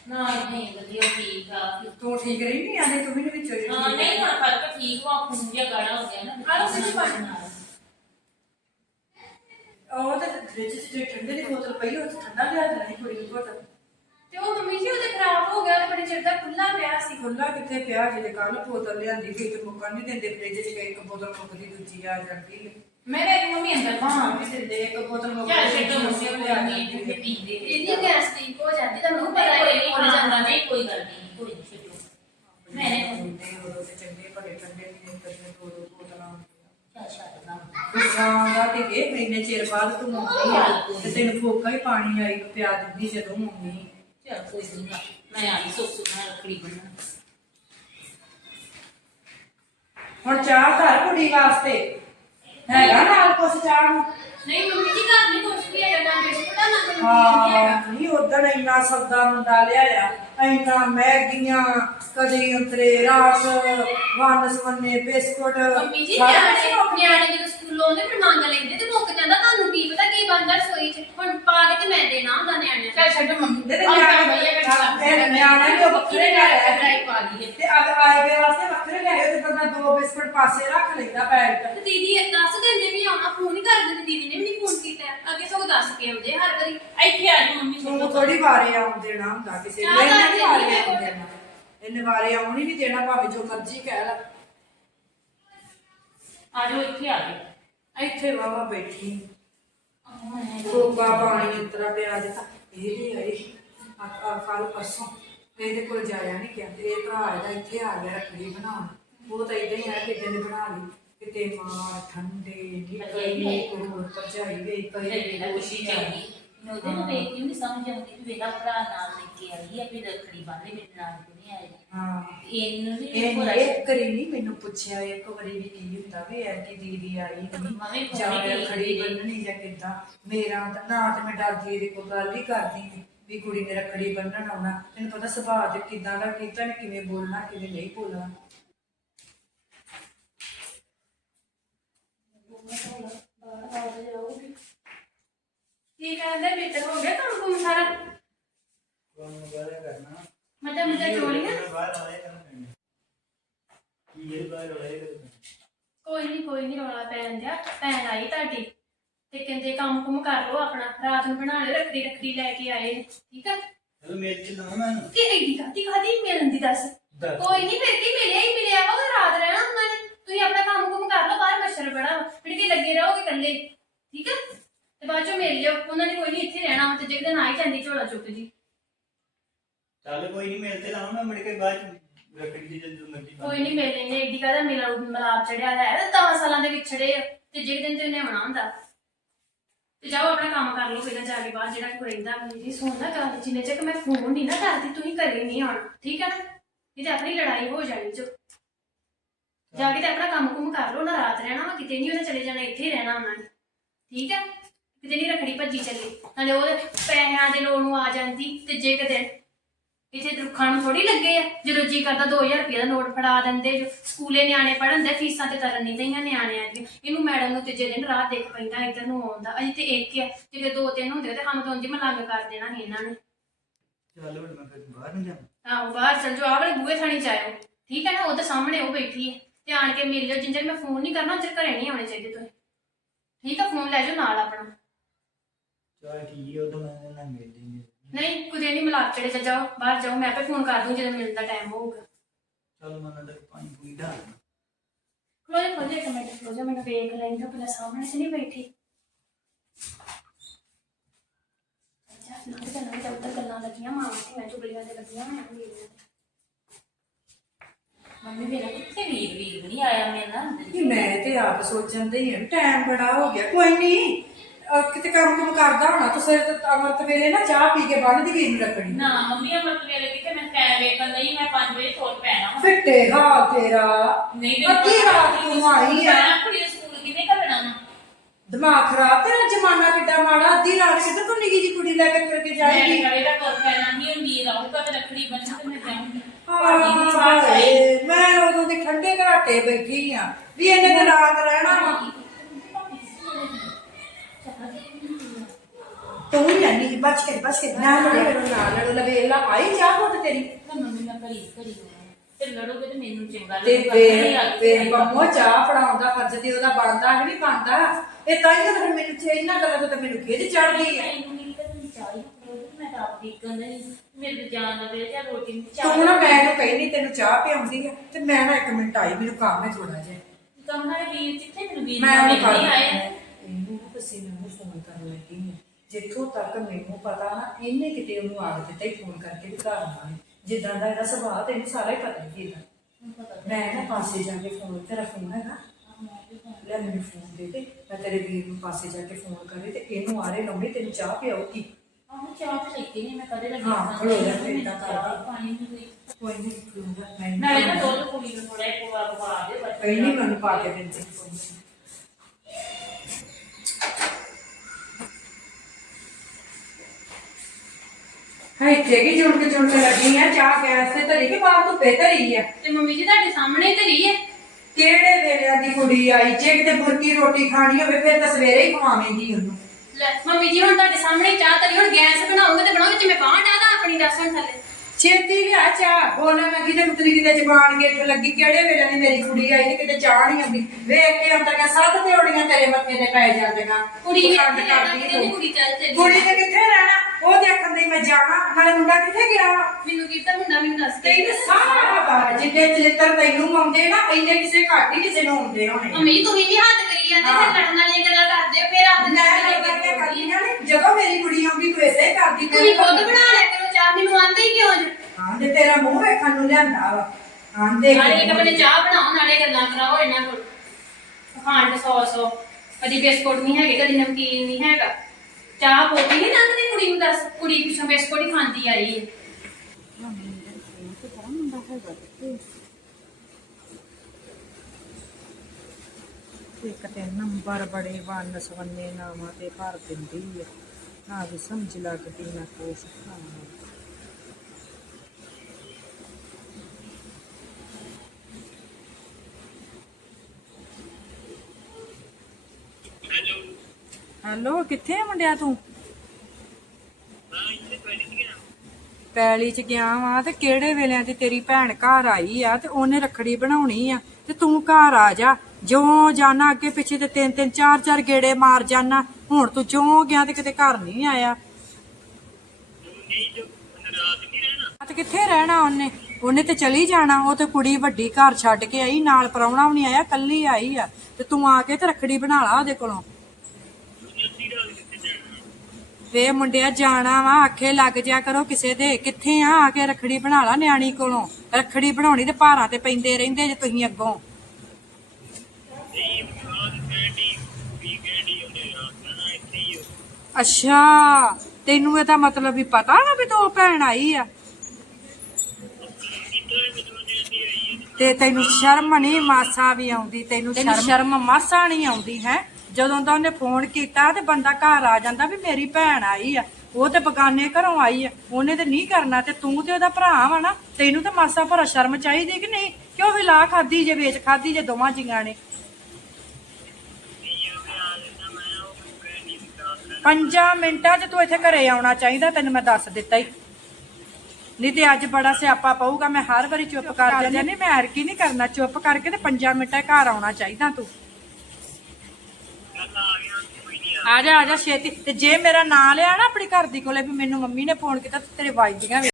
ਨਾ ਨਹੀਂ ਵਧੀਆ ਠੀਕ ਆ। ਤੂੰ ਠੀਕ ਰਹੀ ਨਹੀਂ ਆਂਦੇ ਤੂੰ ਵੀ ਨੀ ਵਿੱਚੋਂ ਜਿਹੜੀ ਹਾਂ ਨਹੀਂ ਹੁਣ ਫ਼ਰਕ ਠੀਕ ਵਾ ਖੂਨ ਜਿਹਾ ਗਾੜਾ ਹੋ ਗਿਆ ਨਾ। ਆਹ ਲਓ ਤੁਸੀਂ ਪਾਣੀ। ਉਹ ਤਾਂ ਫ੍ਰਿਜ 'ਚ ਜਿਹੜੀ ਠੰਡੇ ਦੀ ਬੋਤਲ ਪਈ ਉਹ 'ਚ ਠੰਡਾ ਲਿਆ ਦੇਣਾ ਸੀ ਕੁੜੀ ਨੂੰ ਘੁੱਟ। ਤੇ ਉਹ ਮੰਮੀ ਜੀ ਉਹਦੇ ਖਰਾਬ ਹੋ ਗਿਆ ਤੇ ਬੜੇ ਚਿਰ ਦਾ ਖੁੱਲਾ ਪਿਆ ਸੀ। ਖੁੱਲਾ ਕਿੱਥੇ ਪਿਆ? ਜਿਹਦੇ ਕੱਲ ਬੋਤਲ ਲਿਆਂਦੀ ਗਈ ਤੇ ਮੁੱਕਣ ਨਹੀਂ ਦਿੰਦੇ ਫ੍ਰਿਜ 'ਚ ਇੱਕ ਬੋਤਲ ਮੁੱਕਦੀ ਦੂਜੀ ਆ ਜਾਂਦੀ ਹੈ। ਮੇਰੇ ਮੰਮੀ ਅੰਦਰ ਹਾਂ ਬਾਹਰ ਵੀ ਦਿੰਦੇ ਇੱਕ ਬੋਤਲ ਮੁੱਕ ਚੱਲ ਛੱਡੋ ਲਿਆ ਕੋਈ ਜਾਂਦੀ ਨਹੀਂ ਹੈ। ਪੀਂਦੇ ਇਹਦੀ ਗੈਸ ਠੀਕ ਹੋ ਜਾਂਦੀ ਤੁਹਾਨੂੰ ਪਤਾ ਕੋਈ ਹੈ। ਨਹੀਂ ਹੋ ਜਾਂਦਾ ਨਹੀਂ ਕੋਈ ਗੱਲ ਨਹੀਂ ਕੋਈ ਨਹੀਂ ਛੱਡੋ। ਮੈਂ ਨਹੀਂ ਹੁੰਦੇ ਉਦੋਂ ਤੇ ਚੰਗੇ ਭਲੇ ਠੰਡੇ ਵੀ ਦਿਨ ਕਰਦੇ ਦੋ ਦੋ ਬੋਤਲਾਂ ਹੁੰਦੀਆਂ ਚਾਹ ਛੱਡ ਨਾ ਗੁੱਸਾਂ ਦਾ ਤੇ ਇਹ ਇੰਨੇ ਚਿਰ ਬਾਅਦ ਤੂੰ ਮੰਮੀ ਆ ਤੇ ਤੈਨੂੰ ਫੋਕਾ ਹੀ ਪਾਣੀ ਆਈ ਪਿਆ ਦਿੰਦੀ ਜਦੋਂ ਮੰਮੀ। ਚਲ ਕੋਈ ਨਹੀਂ ਮੈਂ ਆਈ ਸੁੱਕ ਸੁੱਕ ਨਾਲ ਰੱਖੜੀ ਬੰਨਣ ਹੁਣ ਚਾਹ ਧਰ ਕੁੜੀ ਵਾਸਤੇ। ਹੈਗਾ ਨਾਲ ਕੁਛ ਚਾਹ ਨੂੰ? ਨਹੀਂ ਮੰਮੀ ਜੀ ਘਰ ਨਹੀਂ ਕੁਛ ਵੀ ਹੈਗਾ ਨਾ ਬਿਸਕੁਟ ਨਾ ਕੋਈ ਨਹੀਂ ਹੈਗਾ। ਹਾਂ ਨਹੀਂ ਉਦੋਂ ਇੰਨਾ ਸੌਦਾ ਮੁੰਡਾ ਲਿਆਇਆ। ਇੰਨਾ ਮੈਗੀਆਂ ਕਦੇ ਅੰਤਰੇ ਰਾਸ ਵਨ ਸਵੰਨੇ ਬਿਸਕੁਟ। ਮੰਮੀ ਜੀ ਸਾਰਾ ਨਿਆਣੇ ਕੁਛ। ਨਿਆਣੇ ਜਦੋਂ ਸਕੂਲੋਂ ਆਉਂਦੇ ਫਿਰ ਮੰਗ ਲੈਂਦੇ ਤੇ ਮੁੱਕ ਜਾਂਦਾ। ਤੁਹਾਨੂੰ ਕੀ ਪਤਾ ਕੀ ਬਣਦਾ ਰਸੋਈ 'ਚ? ਹੁਣ ਪਾ ਕੇ ਤੇ ਮੈਂ ਦੇਣਾ ਹੁੰਦਾ ਨਿਆਣਿਆਂ ਚੱਲ ਨੂੰ ਛੱਡ ਮੰਮੀ। ਦੇ ਤੇ ਨਿਆਣੇ ਇਹ ਨਿਆਣੇ ਜੋ ਵੱਖਰੇ ਲੈ ਆਇਆ ਡਰਾਈ ਪਾ ਲਈਏ। ਤੇ ਅੱਜ ਆਏ ਗਏ ਵਾਸਤੇ ਵੱਖਰੇ ਲੈ ਆਏ ਤੇ ਬੰਦਾ ਦੋ ਬਿਸਕੁਟ ਪਾਸੇ ਰੱਖ ਲੈਂਦਾ ਪੈਕਟ ਤੇ। ਦੀਦੀ ਇਹ ਦੱਸ ਦਿੰਦੇ ਵੀ ਆਉਣਾ ਫੋਨ ਹੀ ਕਰ ਦਿੰਦੇ ਦੀਦੀ ਨੇ ਵੀ ਨਹੀਂ ਫੋਨ ਕੀਤਾ। ਅੱਗੇ ਸਗੋਂ ਦੱਸ ਕੇ ਆਉਂਦੇ ਹਰ ਵਾਰੀ। ਇੱਥੇ ਆ ਜਾ ਮੰਮੀ ਛੱਡੋ ਥੋੜੀ ਵਾਰੇ ਆਉਣ ਦੇਣਾ ਹੁੰਦਾ ਕਿਸੇ ਨੂੰ ਇਹਨੇ ਤਾਂ ਨੀ ਵਾਰੇ ਆਉਣ ਦੇਣਾ। ਇਹਨੇ ਵਾਰੇ ਆਉਣ ਹੀ ਨਹੀਂ ਦੇਣਾ ਭਾਵੇਂ ਜੋ ਮਰਜ਼ੀ ਕਹਿ ਲੈ। ਆ ਜਾਓ ਇੱਥੇ ਆ ਜਾਓ। ਇੱਥੇ ਵਾਵਾ ਬੈਠੀ। ਕੋਕਾ ਪਾਣੀ ਉਤਰਾ ਪਿਆ ਦਿੱਤਾ ਇਹ ਵੀ ਆਈ ਕੱਲ ਪਰਸੋਂ ਇਹਦੇ ਕੋਲ ਜਾਇਆ ਨਹੀਂ ਤੇ ਇਹ ਭਰਾ ਇਹਦਾ ਇੱਥੇ ਆ ਗਿਆ ਰੱਖੜੀ ਬਣਾਉਣ। ਉਹ ਤਾਂ ਇਦਾਂ ਹੀ ਆ ਕਿ ਦਿਨ ਬਣਾ ਲਈ ਕਿਤੇ ਮਾਰ ਠੰਡੇ ਕੋਲ ਗਈ ਮੇਰੇ ਕਈ ਨਾਲ ਖੁਸ਼ੀ ਚਾਹੀਦੀ ਮੈਂ ਉਹਦੇ ਨੂੰ ਵੇਖ ਕੇ ਵੀ ਨਹੀਂ ਸਮਝ ਆਉਂਦੀ ਵੀ ਮੇਰਾ ਭਰਾ ਨਾਲ ਲੈ ਕੇ ਆਈ ਹੈ ਵੀ ਰੱਖੜੀ ਬੰਨ੍ਹੇ ਮੇਰੇ ਨਾਲ ਕਿਉਂ ਨਹੀਂ ਆਇਆ ਹਾਂ। ਇਹਨੂੰ ਵੀ ਇਹ ਭੋਰਾ ਇਹ ਕਰੀ ਨਹੀਂ ਮੈਨੂੰ ਪੁੱਛਿਆ ਇੱਕ ਵਾਰੀ ਵੀ ਕੀ ਹੁੰਦਾ ਵੀ ਐ ਕਿ ਦੀਦੀ ਆਈ ਨਹੀਂ ਜਾਂ ਰੱਖੜੀ। ਬੰਨਣੀ ਜਾਂ ਕਿੱਦਾਂ। ਮੇਰਾ ਤਾਂ ਨਾ ਤੇ ਮੈਂ ਡਰਦੀ ਇਹਦੇ ਕੋਲ ਗੱਲ ਹੀ ਕਰਦੀ ਨੀ। ਵੀ ਕੁੜੀ ਨੇ ਰੱਖੜੀ ਬੰਨਣ ਆਉਣਾ। ਤੈਨੂੰ ਪਤਾ ਸੁਭਾਅ ਦੇ ਕਿਦਾਂ ਦਾ ਕੀਤਾ ਨੇ ਕਿਵੇਂ ਬੋਲਣਾ ਕਿਵੇਂ ਨਹੀਂ ਬੋਲਣਾ। ਕੀ ਕਹਿੰਦੇ ਬੇਟਾ ਹੋ ਗਿਆ ਕੰਮ ਕੁਮ ਸਾਰਾ? ਕੰਮ ਵਗੈਰਾ ਕਰਨਾ। ਮੱਝਾਂ ਮੁੱਝਾਂ ਚੋਣੀਆਂ ਬਾਹਰ ਆਏ ਕਰਨਾ ਕੀ ਇਹ ਬਾਹਰ ਆਏ ਕਰਨਾ? ਕੋਈ ਨਹੀਂ ਕੋਈ ਨਹੀਂ ਰੌਲਾ ਪੈਣ ਦਿਆ। ਭੈਣ ਆਈ ਤੁਹਾਡੀ। ਤੇ ਕਹਿੰਦੇ ਕੰਮ ਕੁਮ ਕਰ ਲਓ ਆਪਣਾ ਰਾਤ ਨੂੰ ਬਣਾ ਲਿਓ ਰੱਖੜੀ ਰੱਖੜੀ ਲੈ ਕੇ ਆਏ ਨੇ, ਠੀਕ ਆ? ਚਲੋ ਮੇਰੇ ਚ ਲਾਉਣਾ ਮੈਨੂੰ। ਕਿ ਐਡੀ ਖਾਤੀ ਖਾਤੀ ਮਿਲਣ ਦੀ ਦੱਸ? ਦੱਸ। ਕੋਈ ਨਹੀਂ ਫਿਰ ਕੀ ਮਿਲਿਆ ਹੀ ਮਿਲਿਆ ਵਾ ਉਹ ਰਾਤ ਰਹਿਣਾ ਉਹਨਾਂ ਨੇ। ਤੁਸੀਂ ਆਪਣਾ ਕੰਮ ਕੁਮ ਕਰ ਲਓ ਬਾਹਰ ਮੱਛਰ ਬੜਾ ਵਾ ਫਿਰ ਕੇ ਲੱਗੇ ਰਹੋਗੇ ਇਕੱਲੇ ਠੀਕ ਆ? ਤੇ ਬਾਅਦ ਚੋਂ ਮਿਲ ਲਿਓ ਉਹਨਾਂ ਨੇ ਕੋਈ ਨਹੀਂ ਇੱਥੇ ਰਹਿਣਾ ਵਾ ਤੇ ਜੇ ਆ ਹੀ ਜਾਂਦੀ ਝੋਲਾ ਚੁੱਕ ਜੀ। ਚੱਲ ਕੋਈ ਨਹੀਂ ਮੇਰੇ ਤੇ ਲਾਉਣਾ ਮੈਂ ਮੁੜ ਕੇ ਬਾਅਦ ਚ ਰੱਖੜੀ ਦੀ ਜਦੋਂ ਮਰਜ਼ੀ ਬੰਨ ਕੋਈ ਨਹੀਂ ਮਿਲ ਲੈਂਦੇ ਏਡੀ ਕਾਹਦਾ ਮਿਲਾ ਮਲਾਪ ਚੜਿਆ ਹੈ 10 ਸਾਲਾਂ ਦੇ ਵਿਛੜੇ ਆ ਤੇ ਜੇ ਦਿਨ ਤੇ ਉਹਨੇ ਆਉਣਾ ਹੁੰਦਾ। ਤੇ ਜਾਓ ਆਪਣਾ ਕੰਮ ਕਰ ਲਓ, ਪਹਿਲਾਂ ਜਾ ਕੇ ਬਾਹਰ ਜਿਹੜਾ ਕੋਈ ਰਹਿੰਦਾ ਮੇਰੀ ਸੁਣ ਨਾ ਗੱਲ ਜਿੰਨੇ ਚੱਕ ਮੈਂ ਫੋਨ ਨਹੀਂ ਨਾ ਕਰਦੀ, ਤੁਸੀਂ ਘਰੇ ਨਹੀਂ ਆਉਣਾ, ਠੀਕ ਹੈ ਨਾ? ਨਹੀਂ ਤੇ ਆਪਣੀ ਲੜਾਈ ਹੋ ਜਾਣੀ ਜੋ। ਜਾ ਕੇ ਤੇ ਆਪਣਾ ਕੰਮ ਕੁਮ ਕਰ ਲਓ ਨਾ ਰਾਤ ਰਹਿਣਾ ਵਾ, ਕਿਤੇ ਨਹੀਂ ਉਹਨੇ ਚਲੇ ਜਾਣਾ, ਇੱਥੇ ਹੀ ਰਹਿਣਾ ਉਹਨਾਂ ਨੇ। ਠੀਕ ਹੈ? ਕਿਤੇ ਨਹੀਂ ਰੱਖੜੀ ਭੱਜੀ ਚੱਲੀ। ਨਾਲੇ ਉਹ ਪੈਸਿਆਂ ਦੇ ਲੋੜ ਨੂੰ ਆ ਜਾਂਦੀ, ਤੇ ਜੇ ਕਿਤੇ ਇੱਥੇ ਰੁੱਖਾਂ ਨੂੰ ਥੋੜੀ ਲੱਗੇ ਆ ਜਦੋਂ ਜੀ ਕਰਦਾ 2000 ਰੁਪਏ ਦਾ ਨੋਟ ਫੜਾ ਦਿੰਦੇ ਜੋ ਸਕੂਲੇ ਨਿਆਣੇ ਪੜ੍ਹਨ ਦੇ ਫੀਸਾਂ ਤੇ ਤਰਨ ਨਹੀਂ ਦਈਆਂ ਨਿਆਣਿਆਂ ਦੀਆਂ। ਇਹਨੂੰ ਮੈਡਮ ਨੂੰ ਤੀਜੇ ਦਿਨ ਰਾਹ ਦੇਖ ਪੈਂਦਾ ਇੱਧਰ ਨੂੰ ਆਉਂਦਾ ਅਜੇ ਤੇ ਇੱਕ ਆ ਜੇ ਦੋ ਤਿੰਨ ਹੁੰਦੇ ਤੇ ਹਮ ਤੋਂ ਉਂਝ ਮਲੰਗ ਕਰ ਦੇਣਾ ਸੀ ਇਹਨਾਂ ਨੇ। ਚੱਲ ਹੁਣ ਮੈਂ ਫਿਰ ਬਾਹਰ ਨੂੰ ਜਾਣਾ। ਆਹੋ ਬਾਹਰ ਚਲ ਜਾਓ ਆਹ ਵਾਲੇ ਬੂਹੇ ਥਾਣੀ ਚ ਆਇਓ। ਠੀਕ ਹੈ ਨਾ ਉਹਦੇ ਸਾਹਮਣੇ ਉਹ ਬੈਠੀ ਹੈ ਤੇ ਆਣ ਕੇ ਮਿਲ ਲਿਓ ਜਿੰਜਰ ਮੈਂ ਫੋਨ ਨਹੀਂ ਕਰਨਾ ਜਿਰ ਘਰੇ ਨਹੀਂ ਆਉਣੇ ਚਾਹੀਦੇ ਤੁਸੀਂ। ਠੀਕ ਆ ਫੋਨ ਲੈ ਜਾਓ ਨਾਲ ਆਪਣਾ। ਚੱਲ ਠੀਕ ਹੈ ਉਦੋਂ ਮੈਂ ਨਾ ਮਿਲ ਨਹੀਂ ਕੁਦੇ ਨਹੀਂ ਮਿਲਾਪ ਚੜੇ ਚ ਜਾਓ ਬਾਹਰ ਜਾਓ ਮੈਂ ਆਪੇ ਫੋਨ ਕਰ ਦੂੰ ਜਦੋਂ ਮਿਲਣ ਦਾ ਟਾਈਮ ਹੋਊਗਾ। ਚੱਲ ਮੈਂ ਨਾ ਪਾਣੀ ਪੂਰੀ ਢਾਲ ਖਲੋਜੇ ਖਲੋਜੇ ਇੱਕ ਮਿੰਟ ਖਲੋਜੇ ਮੈਨੂੰ ਵੇਖ ਲੈਂਦਾ ਪਹਿਲਾਂ ਸਾਹਮਣੇ ਸੇ ਨਹੀਂ ਬੈਠੀ। ਅੱਛਾ ਨਾ ਤੇ ਨਾ ਤੇ ਉੱਧਰ ਗੱਲਾਂ ਲੱਗੀਆਂ ਮਾਂ ਤੇ ਮੈਂ ਚੁਗਲੀਆਂ ਤੇ ਲੱਗੀਆਂ ਹੋਈਆਂ ਮੇਰੀਆਂ ਮੰਮੀ ਮੇਰਾ ਕਿੱਥੇ ਵੀਰ ਵੀਰ ਨਹੀਂ ਆਇਆ ਮੇਰੇ ਨਾਲ? ਅੰਦਰ ਕਿ ਮੈਂ ਤੇ ਆਪ ਸੋਚਣ ਦੀ ਹਾਂ ਟਾਈਮ ਬੜਾ ਹੋ ਗਿਆ ਕੋਈ ਨਹੀਂ ਅਹ ਕਿਤੇ ਕੰਮ ਕੁਮ ਕਰਦਾ ਹੋਣਾ ਤੂੰ ਸਵੇਰ ਤੋਂ ਅਮਰਤ ਵੇਲੇ ਨਾ ਚਾਹ ਪੀ ਕੇ ਬੰਨ੍ਹਦੀ ਗਈ ਨੂੰ ਰੱਖਣੀ। ਨਾ ਮੰਮੀ ਅਮਰਤ ਵੇਲੇ ਕਿਤੇ ਮੈਂ ਟਾਈਮ ਵੇਖਣ ਨਹੀਂ ਮੈਂ 5 ਵਜੇ ਤੋੜ ਪੈਣਾ ਵਾ। ਫਿੱਟੇ ਹਾਂ ਤੇਰਾ। ਨਹੀਂ ਤੇ ਅੱਧੀ ਰਾਤ ਤੂੰ ਆਈ ਆ। ਮੈਂ ਕੁੜੀ ਨੂੰ ਸਕੂਲ ਕਿਵੇਂ ਕਰਨਾ ਦਿਮਾਗ ਖਰਾਬ ਤੇਰਾ ਜ਼ਮਾਨਾ ਕਿੱਡਾ ਮਾੜਾ ਅੱਧੀ ਰਾਤ ਕਿਤੇ ਤੂੰ ਨਿੱਕੀ ਜੀ ਕੁੜੀ ਲੈ ਕੇ ਫਿਰ ਕੇ ਮੈਂ ਜਾਏਗੀ। ਕਰੇ ਦਾ ਤੋੜ ਪੈਣਾ ਨਹੀਂ ਹੁੰਦੀ ਰਹੂਗਾ ਤੇ ਰੱਖੜੀ ਬੰਨ ਤੇ ਮੈਂ ਜਾਊਂਗੀ। ਭਾਬੀ ਦੀ ਹਾਏ, ਮੈਂ ਉਦੋਂ ਦੇ ਠੰਡੇ ਘਰਾਟੇ ਬੈਠੀ ਆ ਵੀ ਇਹਨੇ ਤੇ ਰਾਤ ਰਹਿਣਾ ਵਾ। ਤੂੰ ਹੀ ਨਹੀਂ ਬਚ ਕੇ ਬਚ ਕੇ ਨਾ ਲੜੋ ਨਾ ਲੜੋ ਲਵੇਲਾ ਆਈ ਚਾਹ ਘੁੱਟ ਤੇਰੀ। ਮੰਮੀ ਮੈਂ ਘੜੀ ਘੜੀ ਤੇ ਲੜੋਗੇ ਤੇ ਮੈਨੂੰ ਚੰਗਾ ਤੇ ਲੱਗੂਗਾ। ਫੇਰ ਨਹੀਂ ਫੇਰ ਚਾਹ ਫੜਾਉਣ ਦਾ ਫਰਜ਼ ਤੇ ਉਹਦਾ ਬਣਦਾ ਕਿ ਨਹੀਂ ਬਣਦਾ? ਇਹ ਤਾਂ ਹੀ ਤਾਂ ਫਿਰ ਮੈਨੂੰ ਤੇ ਇਹਨਾਂ ਗੱਲਾਂ ਤੋਂ ਤਾਂ ਮੈਨੂੰ ਖਿੱਚ ਚੜਦੀ ਹੈ। ਮੈਨੂੰ ਨਹੀਂ ਪਤਾ ਤੁਸੀਂ ਚਾਹ ਹੀ ਪੀਓਗੇ ਮੈਂ ਤਾਂ ਆਪ ਦੇਖਣ ਨਹੀਂ ਮੇਰੇ ਤੇ ਜਾਣ ਦਾ ਵੇਲੇ ਜਾਂ ਰੋਟੀ ਨੂੰ ਤੂੰ ਨਾ ਮੈਂ ਨੂੰ ਕਹੀ ਨਹੀਂ ਤੈਨੂੰ ਚਾਹ ਪਿਆਉਂਦੀ ਹੈ ਤੇ ਮੈਂ ਨਾ ਇੱਕ ਮਿੰਟ ਆਈ ਮੈਨੂੰ ਕੰਮ ਹੈ ਥੋੜਾ ਜਿਹਾ। ਕੰਮ ਵਾਲੇ ਵੀਰ ਜਿੱਥੇ ਮੈਨੂੰ ਵੀਰ ਮੈਂ ਨਾਲ ਨਹੀਂ ਆਏ? ਇਹਨੂੰ ਕਿਸੇ ਨੂੰ ਫੋਨ ਕਰਨ ਲੱਗੀ ਹਾਂ ਜਿੱਥੋਂ ਤੱਕ ਮੈਨੂੰ ਪਤਾ ਨਾ ਇਹਨੇ ਕਿਤੇ ਉਹਨੂੰ ਆਗ ਦਿੱਤਾ ਹੀ ਫੋਨ ਕਰਕੇ ਵੀ ਘਰ ਹੈ। ਜਿੱਦਾਂ ਦਾ ਇਹਦਾ ਸੁਭਾਅ ਤੈਨੂੰ ਸਾਰਾ ਹੀ ਪਤਾ ਹੀ ਇਹਦਾ। ਮੈਂ ਨਾ ਪਾਸੇ ਜਾ ਕੇ ਫੋਨ ਤੇਰਾ ਫੋਨ ਹੈਗਾ? ਲੈ ਮੈਨੂੰ ਫੋਨ ਦੇ ਦੇ। ਮੈਂ ਤੇਰੇ ਵੀਰ ਨੂੰ ਪਾਸੇ ਜਾ ਕੇ ਫੋਨ ਕਰੇ ਤੇ ਇਹਨੂੰ ਆਰੇ ਲਾਉਣੀ ਤੈਨੂੰ ਚਾਹ ਪਿਆਉਗੀ ਆਹੋ ਚਾਹ ਤੇ ਲੈਤੀ ਨਹੀਂ ਮੈਂ ਕਦੇ ਲੱਗੀ ਹਾਂ, ਖਲੋ ਜਾ ਫਿਰ ਚਾਹ, ਕਰਦੀ। ਪਾਣੀ ਨਹੀਂ ਕੋਈ ਕੋਈ ਨਹੀਂ ਖਲੋਗਾ ਮੈਂ ਨਾ ਦੁੱਧ ਕੁੜੀ ਨੂੰ ਥੋੜਾ ਇੱਕ ਵਾਰ ਪਵਾ ਦੇ ਕੋਈ ਨਹੀਂ ਮੈਨੂੰ ਪਾ ਕੇ ਦਿੰਦੇ ਕੋਈ ਨੀ। ਹਾਏ ਤੇਗੀ ਜੁੜ ਕੇ ਜੁੜ ਕੇ ਲੱਗੀ ਆ ਚਾਹ ਗੈਸ ਤੇ ਧਰੀ ਕਿ ਬਾਹਰ ਧੁੱਪੇ ਧਰੀ ਆ? ਤੇ ਮੰਮੀ ਜੀ ਤੁਹਾਡੇ ਸਾਹਮਣੇ ਹੀ ਧਰੀ ਹੈ ਕਿਹੜੇ ਵੇਲਿਆਂ ਦੀ ਕੁੜੀ ਆਈ? ਜੇ ਕਿਤੇ ਬੁਰਕੀ ਰੋਟੀ ਖਾਣੀ ਹੋਵੇ ਫਿਰ ਤਾਂ ਸਵੇਰੇ ਹੀ ਖਵਾਵੇਂਗੀ ਉਹਨੂੰ। ਲੈ ਮੰਮੀ ਜੀ ਹੁਣ ਤੁਹਾਡੇ ਸਾਹਮਣੇ ਹੀ ਚਾਹ ਧਰੀ ਹੁਣ ਗੈਸ ਬਣਾਉਂਗੇ ਤੇ ਬਣਾਉਂਗੇ ਜਿਵੇਂ ਬਾਹਰ ਡਾਦਾ ਆਪਣੀ ਰਸਣ ਥੱਲੇ। ਛੇਤੀ ਲਿਆ ਚਾਹ ਬੋਲੇ ਮੈਂ ਕਿਤੇ ਪੁੱਤਰੀ ਕਿਤੇ ਜ਼ਬਾਨ ਗੇਟ ਲੱਗੀ ਕਿਹੜੇ ਵੇਲੇ ਦੀ ਮੇਰੀ ਕੁੜੀ ਆਈ ਨੀ ਕਿਤੇ ਚਾਹ ਨਹੀਂ ਆਉਂਦੀ। ਵੇਖ ਕੇ ਅੰਦਰ ਸੱਤ ਤੇ ਓੜੀਆਂ ਤੇਰੇ ਮੱਥੇ ਤੇ ਪੈ ਜਾਂਦੀਆਂ। ਕੁੜੀ ਨੇ ਰਹਿਣਾ, ਕਰਦੀ ਤੂੰ। ਕੁੜੀ ਚੱਲ ਚੱਲੀ। ਕੁੜੀ ਨੇ ਕਿੱਥੇ ਰਹਿਣਾ? ਉਹ ਦੇਖਣ ਦੀ ਮੈਂ ਜਾਵਾਂ। ਨਾਲੇ ਮੁੰਡਾ ਕਿੱਥੇ ਗਿਆ? ਵਾ? ਮੈਨੂੰ ਕੀਤਾ ਮੁੰਡਾ ਮੈਨੂੰ ਦੱਸ ਕੇ ਤੈਨੂੰ ਸਾਰਾ ਪਤਾ ਜਿੱਡੇ ਚਲਿੱਤਰ ਤੈਨੂੰ ਆਉਂਦੇ ਨਾ ਇੰਨੇ ਕਿਸੇ ਘੱਟ ਹੀ ਕਿਸੇ ਨੂੰ ਆਉਂਦੇ ਹੋਣੇ। ਮੰਮੀ ਤੁਸੀਂ ਵੀ ਹੱਥ ਕਰੀ ਜਾਂਦੇ ਹਾਂ। ਫਿਰ ਲੜਨ ਵਾਲੀਆਂ ਗੱਲਾਂ ਕਰਦੇ ਹੋ, ਫਿਰ ਹੱਥ ਮੈਂ ਇਹ ਕਰਕੇ ਕਰਦੀ ਨਾ। ਜਦੋਂ ਮੇਰੀ ਕੁੜੀ ਆਉਂਦੀ ਤੂੰ ਹੀ ਕਰਦੀ। ਤੁਸੀਂ ਖੁਦ ਬਣਾ ਲਿਆ ਕਰੋ ਚਾਹ ਮੈਨੂੰ ਆਂਦੇ ਹੀ ਕਿਉਂ ਜੇ ਹਾਂ ਤੇ ਤੇਰਾ ਮੂੰਹ ਵੇਖਣ ਨੂੰ ਲਿਆਂਦਾ ਵਾ। ਹਾਂ ਦੇਖ ਨਾਲੇ ਇੱਕ ਬੰਦੇ ਚਾਹ ਬਣਾਓ ਨਾਲੇ ਗੱਲਾਂ ਕਰਾਓ ਇਹਨਾਂ ਕੋਲ। ਖੰਡ ਸੌ ਸੌ। ਕਦੀ ਬਿਸਕੁਟ ਨਹੀਂ ਹੈਗੇ ਕਦੀ ਨਮਕੀਨ ਨਹੀਂ ਹੈਗਾ। ਚਾਹ ਪੋਤੀ ਨਹੀਂ ਲੰਘਦੀ ਕੁੜੀ ਨੂੰ ਦੱਸ ਕੁੜੀ ਪਿੱਛੋਂ ਬਿਸਕੁਟ ਹੀ ਖਾਂਦੀ ਆਈ ਹੈ ਇੱਕ ਤੇ ਨੰਬਰ ਬੜੇ ਵੰਨ ਸਵੰਨੇ ਨਾਮਾਂ ਤੇ ਭਰ ਦਿੰਦੀ ਹੈ ਨਾ ਵੀ ਸਮਝ ਲੱਗਦੀ ਨਾ ਕੋਸ ਖਾਣਾ ਹੈਲੋ, ਕਿੱਥੇ ਆ ਮੁੰਡਿਆ ਤੂੰ? ਪੈਲੀ ਚ ਗਿਆ ਵਾਂ ਤੇ ਕਿਹੜੇ ਵੇਲਿਆਂ ਦੀ ਤੇਰੀ ਭੈਣ ਘਰ ਆਈ ਆ ਤੇ ਉਹਨੇ ਰਖੜੀ ਬਣਾਉਣੀ ਆ ਤੇ ਤੂੰ ਘਰ ਆ ਜਾ। ਜਿਉਂ ਜਾਣਾ ਅੱਗੇ ਪਿੱਛੇ ਤੇ ਤਿੰਨ ਤਿੰਨ ਚਾਰ ਚਾਰ ਗੇੜੇ ਮਾਰ ਜਾਣਾ ਹੁਣ ਤੂੰ ਜਿਉਂ ਗਿਆ ਤੇ ਕਿਤੇ ਘਰ ਨਹੀਂ ਆਇਆ। ਤੇ ਕਿੱਥੇ ਰਹਿਣਾ ਉਹਨੇ? ਉਹਨੇ ਤੇ ਚਲੀ ਜਾਣਾ, ਉਹ ਤੇ ਕੁੜੀ ਵੱਡੀ ਘਰ ਛੱਡ ਕੇ ਆਈ, ਨਾਲ ਪਰਾਉਣਾ ਵੀ ਨਹੀਂ ਆਇਆ, ਕੱਲੀ ਆਈ ਆ। ਤੇ ਤੂੰ ਆ ਕੇ ਤੇ ਰਖੜੀ ਬਣਾ ਲਾ ਉਹਦੇ ਕੋਲੋਂ। ਵੇ ਮੁੰਡਿਆ ਜਾਣਾ ਵਾ ਆਖੇ ਲੱਗ ਜਿਆ ਕਰੋ ਕਿਸੇ ਦੇ। ਕਿੱਥੇ ਆ? ਆ ਕੇ ਰਖੜੀ ਬਣਾ ਲਾ ਨਿਆਣੀ ਕੋਲੋਂ। ਰਖੜੀ ਬਣਾਉਣੀ ਤੇ ਭਾਰਾਂ ਤੇ ਪੈਂਦੇ ਰਹਿੰਦੇ ਜੇ ਤੁਸੀਂ ਅੱਗੋਂ। ਅੱਛਾ ਤੈਨੂੰ ਇਹਦਾ ਮਤਲਬ ਵੀ ਪਤਾ ਨਾ ਵੀ ਤੂੰ ਭੈਣ ਆਈ ਆ? ਤੇ ਤੈਨੂੰ ਸ਼ਰਮ ਨਹੀਂ ਮਾਸਾ ਵੀ ਆਉਂਦੀ ਤੈਨੂੰ ਸ਼ਰਮ ਮਾਸਾ ਨਹੀਂ ਆਉਂਦੀ ਹੈ? ਜਦੋਂ ਦਾ ਉਹਨੇ ਫੋਨ ਕੀਤਾ ਤੇ ਬੰਦਾ ਘਰ ਆ ਜਾਂਦਾ ਵੀ ਮੇਰੀ ਭੈਣ ਆਈ ਆ ਉਹ ਤੇ ਬਗਾਨੇ ਘਰੋਂ ਆਈ ਆ ਉਹਨੇ ਤੇ ਨਹੀਂ ਕਰਨਾ ਤੇ ਤੂੰ ਤੇ ਉਹਦਾ ਭਰਾ ਵਾ ਨਾ ਤੈਨੂੰ ਤਾਂ ਮਾਸਾ ਭਰਾ ਸ਼ਰਮ ਚਾਹੀਦੀ ਕਿ ਨਹੀਂ? ਕਿਉਂ ਵੀ ਲਾ ਖਾਦੀ ਜੇ ਵੇਚ ਖਾਦੀ ਜੇ ਦੋਵਾਂ ਜੀਆਂ ਨੇ? ਪੰਜਾਂ ਮਿੰਟਾਂ 'ਚ ਤੂੰ ਇੱਥੇ ਘਰੇ ਆਉਣਾ ਚਾਹੀਦਾ ਤੈਨੂੰ ਮੈਂ ਦੱਸ ਦਿੱਤਾ ਹੀ। ਨਹੀਂ ਤੇ ਅੱਜ ਬੜਾ ਸਿਆਪਾ ਪਊਗਾ ਮੈਂ ਹਰ ਵਾਰੀ ਚੁੱਪ ਕਰ ਜਾਂਦੀ ਨਹੀਂ ਮੈਂ ਐਰਕੀ ਨਹੀਂ ਕਰਨਾ ਚੁੱਪ ਕਰਕੇ ਤੇ ਪੰਜਾਂ ਮਿੰਟਾਂ ਘਰ ਆਉਣਾ ਚਾਹੀਦਾ ਤੂੰ। ਆ ਜਾ ਆ ਜਾ ਛੇਤੀ। ਤੇ ਜੇ ਮੇਰਾ ਨਾਂ ਲਿਆ ਨਾ ਆਪਣੀ ਘਰ ਦੀ ਕੋਲੇ ਵੀ ਮੈਨੂੰ ਮੰਮੀ ਨੇ ਫੋਨ ਕੀਤਾ ਤੇ ਤੇਰੇ ਵੱਜਦੀਆਂ ਵੇ।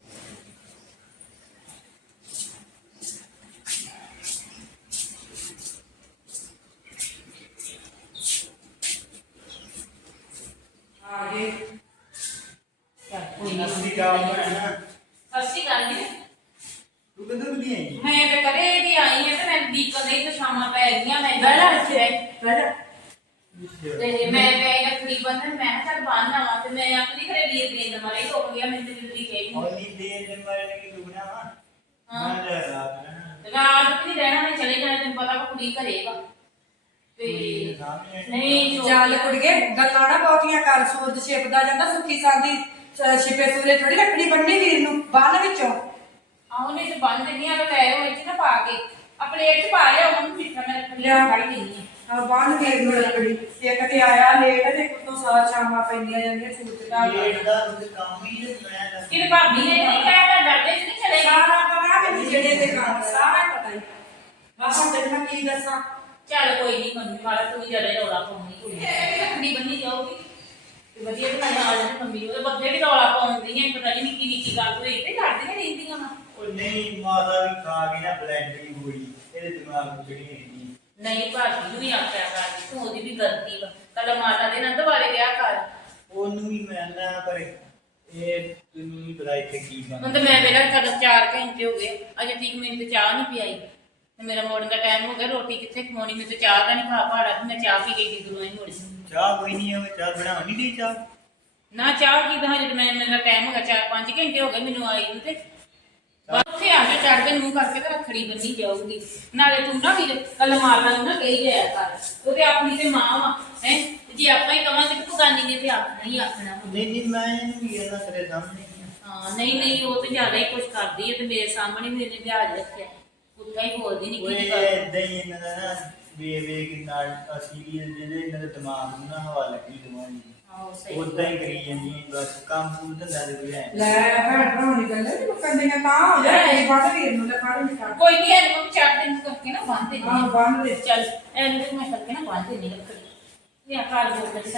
ਆ ਗਏ ਅਸਲੀ ਕਾਲ ਹੈ ਨਾ ਸਤਿ ਸ਼੍ਰੀ ਅਕਾਲ ਜੀ ਤੂੰ ਕਿੱਧਰ ਗਈ ਆਈ? ਮੈਂ ਤੇ ਕਦੇ ਦੀ ਆਈ ਹਾਂ ਤੇ ਮੈਂ ਬੀਕਨ ਦੇ ਤੇ ਸ਼ਾਮਾਂ ਪੈ ਗਈਆਂ ਮੈਂ ਜਾ ਇੱਥੇ। ਬਹਿ ਜਾ ਤੇ ਮੈਂ ਮੈਂ ਰੱਖੜੀ ਬੰਨਣ ਮੈਂ ਕਿਹਾ ਚੱਲ ਬੰਨ ਆਵਾਂ ਤੇ ਮੈਂ ਆਪਣੀ ਘਰੇ ਵੀਰ ਦੇ ਦੇ ਮਾਰੇ ਹੋ ਗਿਆ ਮੈਨੂੰ ਤੇ ਦਿੱਲੀ ਗਈ। ਹੌਲੀ ਦੇ ਦੇ ਮਾਰੇ ਨੇ ਕਿ ਦੁਗਣਾ ਵਾ? ਹਾਂ। ਮੈਂ ਲੈ ਰਾਤ ਰਹਿਣਾ। ਰਾਤ ਵੀ ਨੀ ਰਹਿਣਾ ਮੈਂ ਚਲੇ ਜਾਣਾ ਤੈਨੂੰ ਪਤਾ ਵਾ ਕੁੜੀ ਘਰੇ ਵਾ। ਤੇ ਨਹੀਂ ਜੋ ਚੱਲ ਕੁੜੀਏ ਗੱਲਾਂ ਨਾ ਬਹੁਤੀਆਂ ਕਰ ਸੂਰਜ ਛਿਪਦਾ ਜਾਂਦਾ ਸੁੱਕੀ ਸਾਦੀ ਅਹ ਛਿਪੇ ਸੂਰੇ ਥੋੜੀ ਰੱਖੜੀ ਬੰਨੀ ਵੀਰ ਨੂੰ ਬੰਨ ਵਿੱਚੋਂ। ਆਹ ਤੇ ਬੰਨ ਦਿੰਦੀ ਆ ਲੈ ਉਹ ਇੱਥੇ ਨਾ ਪਾ ਕੇ। ਆ ਪਲੇਟ 'ਚ ਪਾ ਲਿਆ ਉਹਨੂੰ ਮਿੱਠਾ ਮੈਂ ਰੱਖੜੀ ਲਿਆ। ਫੜ ਲੈਣੀ ਬੰਨ ਵੀਰ ਨੂੰ ਰੱਖੜੀ ਇੱਕ ਤੇ ਆਇਆ ਲੇਟ ਤੇ ਕੁੱਤੋਂ ਸਾਰ ਸ਼ਾਮਾਂ ਪੈਂਦੀਆਂ ਜਾਂਦੀਆਂ ਸੂਰਜ ਦਾ ਲੇਟ ਦਾ ਉਹਦੇ ਕੰਮ ਹੀ ਤੇ ਮੈਂ ਦੱਸ ਕਿਤੇ ਭਾਬੀ ਨੇ ਨਹੀਂ ਕਹਿਆ ਤਾਂ ਡਰਦੇ ਸੀ ਨਹੀਂ ਚਲੇ ਸਾਰਾ ਪਤਾ ਮੈਨੂੰ ਜਿਹੜੇ ਤੇ ਕੰਮ ਸਾਰਾ ਪਤਾ ਹੀ। ਬਸ ਹੁਣ ਤੈਨੂੰ ਮੈਂ ਕੀ ਦੱਸਾਂ? ਚੱਲ ਕੋਈ ਨਹੀਂ ਮੰਮੀ ਮਾਰਾ ਤੂੰ ਜੜੇ ਰੌਲਾ ਪਾਉਣੀ ਕੁੜੀ ਰੱਖੜੀ ਬੰਨੀ ਜਾਊਗੀ। ਤੇ ਵਧੀਆ ਤੇ ਨਾਲ ਆ ਜਾਣੀ ਮੰਮੀ ਉਹਦੇ ਬੱਦੇ ਵੀ ਰੌਲਾ ਪਾਉਂਦੀ ਹੈ ਪਤਾ ਨਹੀਂ ਨਿੱਕੀ ਨਿੱਕੀ ਗੱਲ ਹੋਈ ਤੇ ਲੜਦੀਆਂ ਰਹਿੰਦੀਆਂ ਵਾ। ਉਹ ਨਹੀਂ ਮਾਤਾ ਵੀ ਖਾ ਕੇ ਨਾ ਬਲੈਂਡ ਦੀ ਹੋਈ ਇਹਦੇ ਦਿਮਾਗ ਨੂੰ ਜਿਹੜੀ ਹੈਗੀ ਨਹੀਂ ਭਾਬੀ ਨੂੰ ਵੀ ਆਖਿਆ ਕਰ ਤੂੰ ਉਹਦੀ ਵੀ ਗਲਤੀ ਵਾ। ਕੱਲ ਮਾਤਾ ਦੇ ਨਾਲ ਦੁਬਾਰੇ ਵਿਆਹ ਕਰ। ਉਹਨੂੰ ਵੀ ਮੈਂ ਨਾ ਪਰ ਇਹ ਤੈਨੂੰ ਨਹੀਂ ਪਤਾ ਇੱਥੇ ਕੀ ਹੁਣ ਤੇ ਮੈਂ ਮੇਰਾ ਕਦ 4 ਘੰਟੇ ਹੋ ਗਏ ਅਜੇ ਤੀਕ ਮੈਨੂੰ ਤੇ ਚਾਹ ਨਹੀਂ ਪਿਆਈ। ਤੇ ਮੇਰਾ ਮੋੜਨ ਦਾ ਟਾਈਮ ਹੋ ਗਿਆ ਰੋਟੀ ਕਿੱਥੇ ਖਵਾਉਣੀ? ਮੈਨੂੰ ਤੇ ਚਾਹ ਦਾ ਨਹੀਂ ਖਾ ਪਾੜਾ ਤੇ ਮੈਂ ਚਾਹ ਪੀ ਕੇ ਕੀ ਦੂਰੋਂ ਹੀ ਮੁੜ ਚਾਹ ਕੋਈ ਨਹੀਂ ਹੈ ਚਾਹ ਬਣਾ ਨਹੀਂ ਦੀ ਚਾਹ। ਨਾ ਚਾਹ ਕੀ ਬਹਾ ਜਦ ਮੈਂ ਮੇਰਾ ਟਾਈਮ ਹੋ ਗਿਆ 4-5 ਘੰਟੇ ਹੋ ਗਏ ਮੈਨੂੰ ਆਈ ਨੂੰ ਤੇ। ਉੱਥੇ ਆ ਕੇ ਚੜ ਕੇ ਮੂੰਹ ਕਰਕੇ ਤੇ ਰੱਖੜੀ ਬੰਨੀ ਜਾਊਗੀ। ਨਾਲੇ ਤੂੰ ਨਾ ਵੀ ਕੱਲ ਮਾਰਨਾ ਨੂੰ ਨਾ ਕਹੀ ਜਾਇਆ ਕਰ। ਉਹ ਤੇ ਆਪਣੀ ਤੇ ਮਾਂ ਵਾ ਹੈ? ਜੇ ਆਪਾਂ ਹੀ ਕਵਾਂਗੇ ਤੇ ਪੁਗਾਨੀ ਨੇ ਤੇ ਆਖਣਾ ਹੀ ਆਖਣਾ। ਨਹੀਂ ਨਹੀਂ ਮੈਂ ਇਹਨੂੰ ਵੀ ਇਹਦਾ ਤੇਰੇ ਸਾਹਮਣੇ ਹੀ ਨਹੀਂ ਨਹੀਂ ਉਹ ਤੇ ਜ਼ਿਆਦਾ ਹੀ ਕੁਝ ਕਰਦੀ ਹੈ ਤੇ ਮੇਰੇ ਸਾਹਮਣੇ ਵੀ ਇਹਨੇ ਵਿਆਜ ਰੱਖਿਆ। ਉੱਤਾ ਹੀ ਬੋਲਦੀ ਨਹੀਂ ਓਏ ਕੀ ਕਰ ਏਦਾਂ ਹੀ ਇਹਨਾਂ ਦਾ ਨਾ ਵੇ ਵੇ ਕਿ ਨਾਲ ਅਸੀਂ ਵੀ ਜਿਹਦੇ ਇਹਨਾਂ ਦੇ ਦਿਮਾਗ ਨੂੰ ਨਾ ਹਵਾ ਲੱਗੀ ਦਿਮਾਗੀ। ਹਾਂ ਸਹੀ ਉਦਾਂ ਹੀ ਕਰੀ ਜਾਂਦੀ ਬਸ ਕੰਮ ਪੂਰ ਧੰਦਾ ਦੇ ਹੈ ਨੀ। ਲੈ ਭੈਣ ਭਰਾਉਣ ਦੀ ਗੱਲ ਨਹੀਂ ਮੁੱਕਣਦੀਆਂ ਤਾਂ ਹੋ ਜਾ ਇਹ ਵੱਢ ਵੀਰ ਨੂੰ ਤੇ ਫੜ ਮਿਠਾ ਕੋਈ ਨਹੀਂ ਇਹਨੂੰ ਮੈਂ ਚਾਰ ਦਿਨ ਕਰਕੇ ਨਾ ਬੰਨ ਦੇ ਹਾਂ ਬੰਨ ਦੇ। ਚੱਲ ਇਹਨੂੰ ਮੈਂ ਕਰਕੇ ਨਾ ਬੰਨ ਦੇ ਨਹੀਂ ਰੱਖੜੀ ਇਹ ਆਕਾਰ ਦੇ ਉੱਤੇ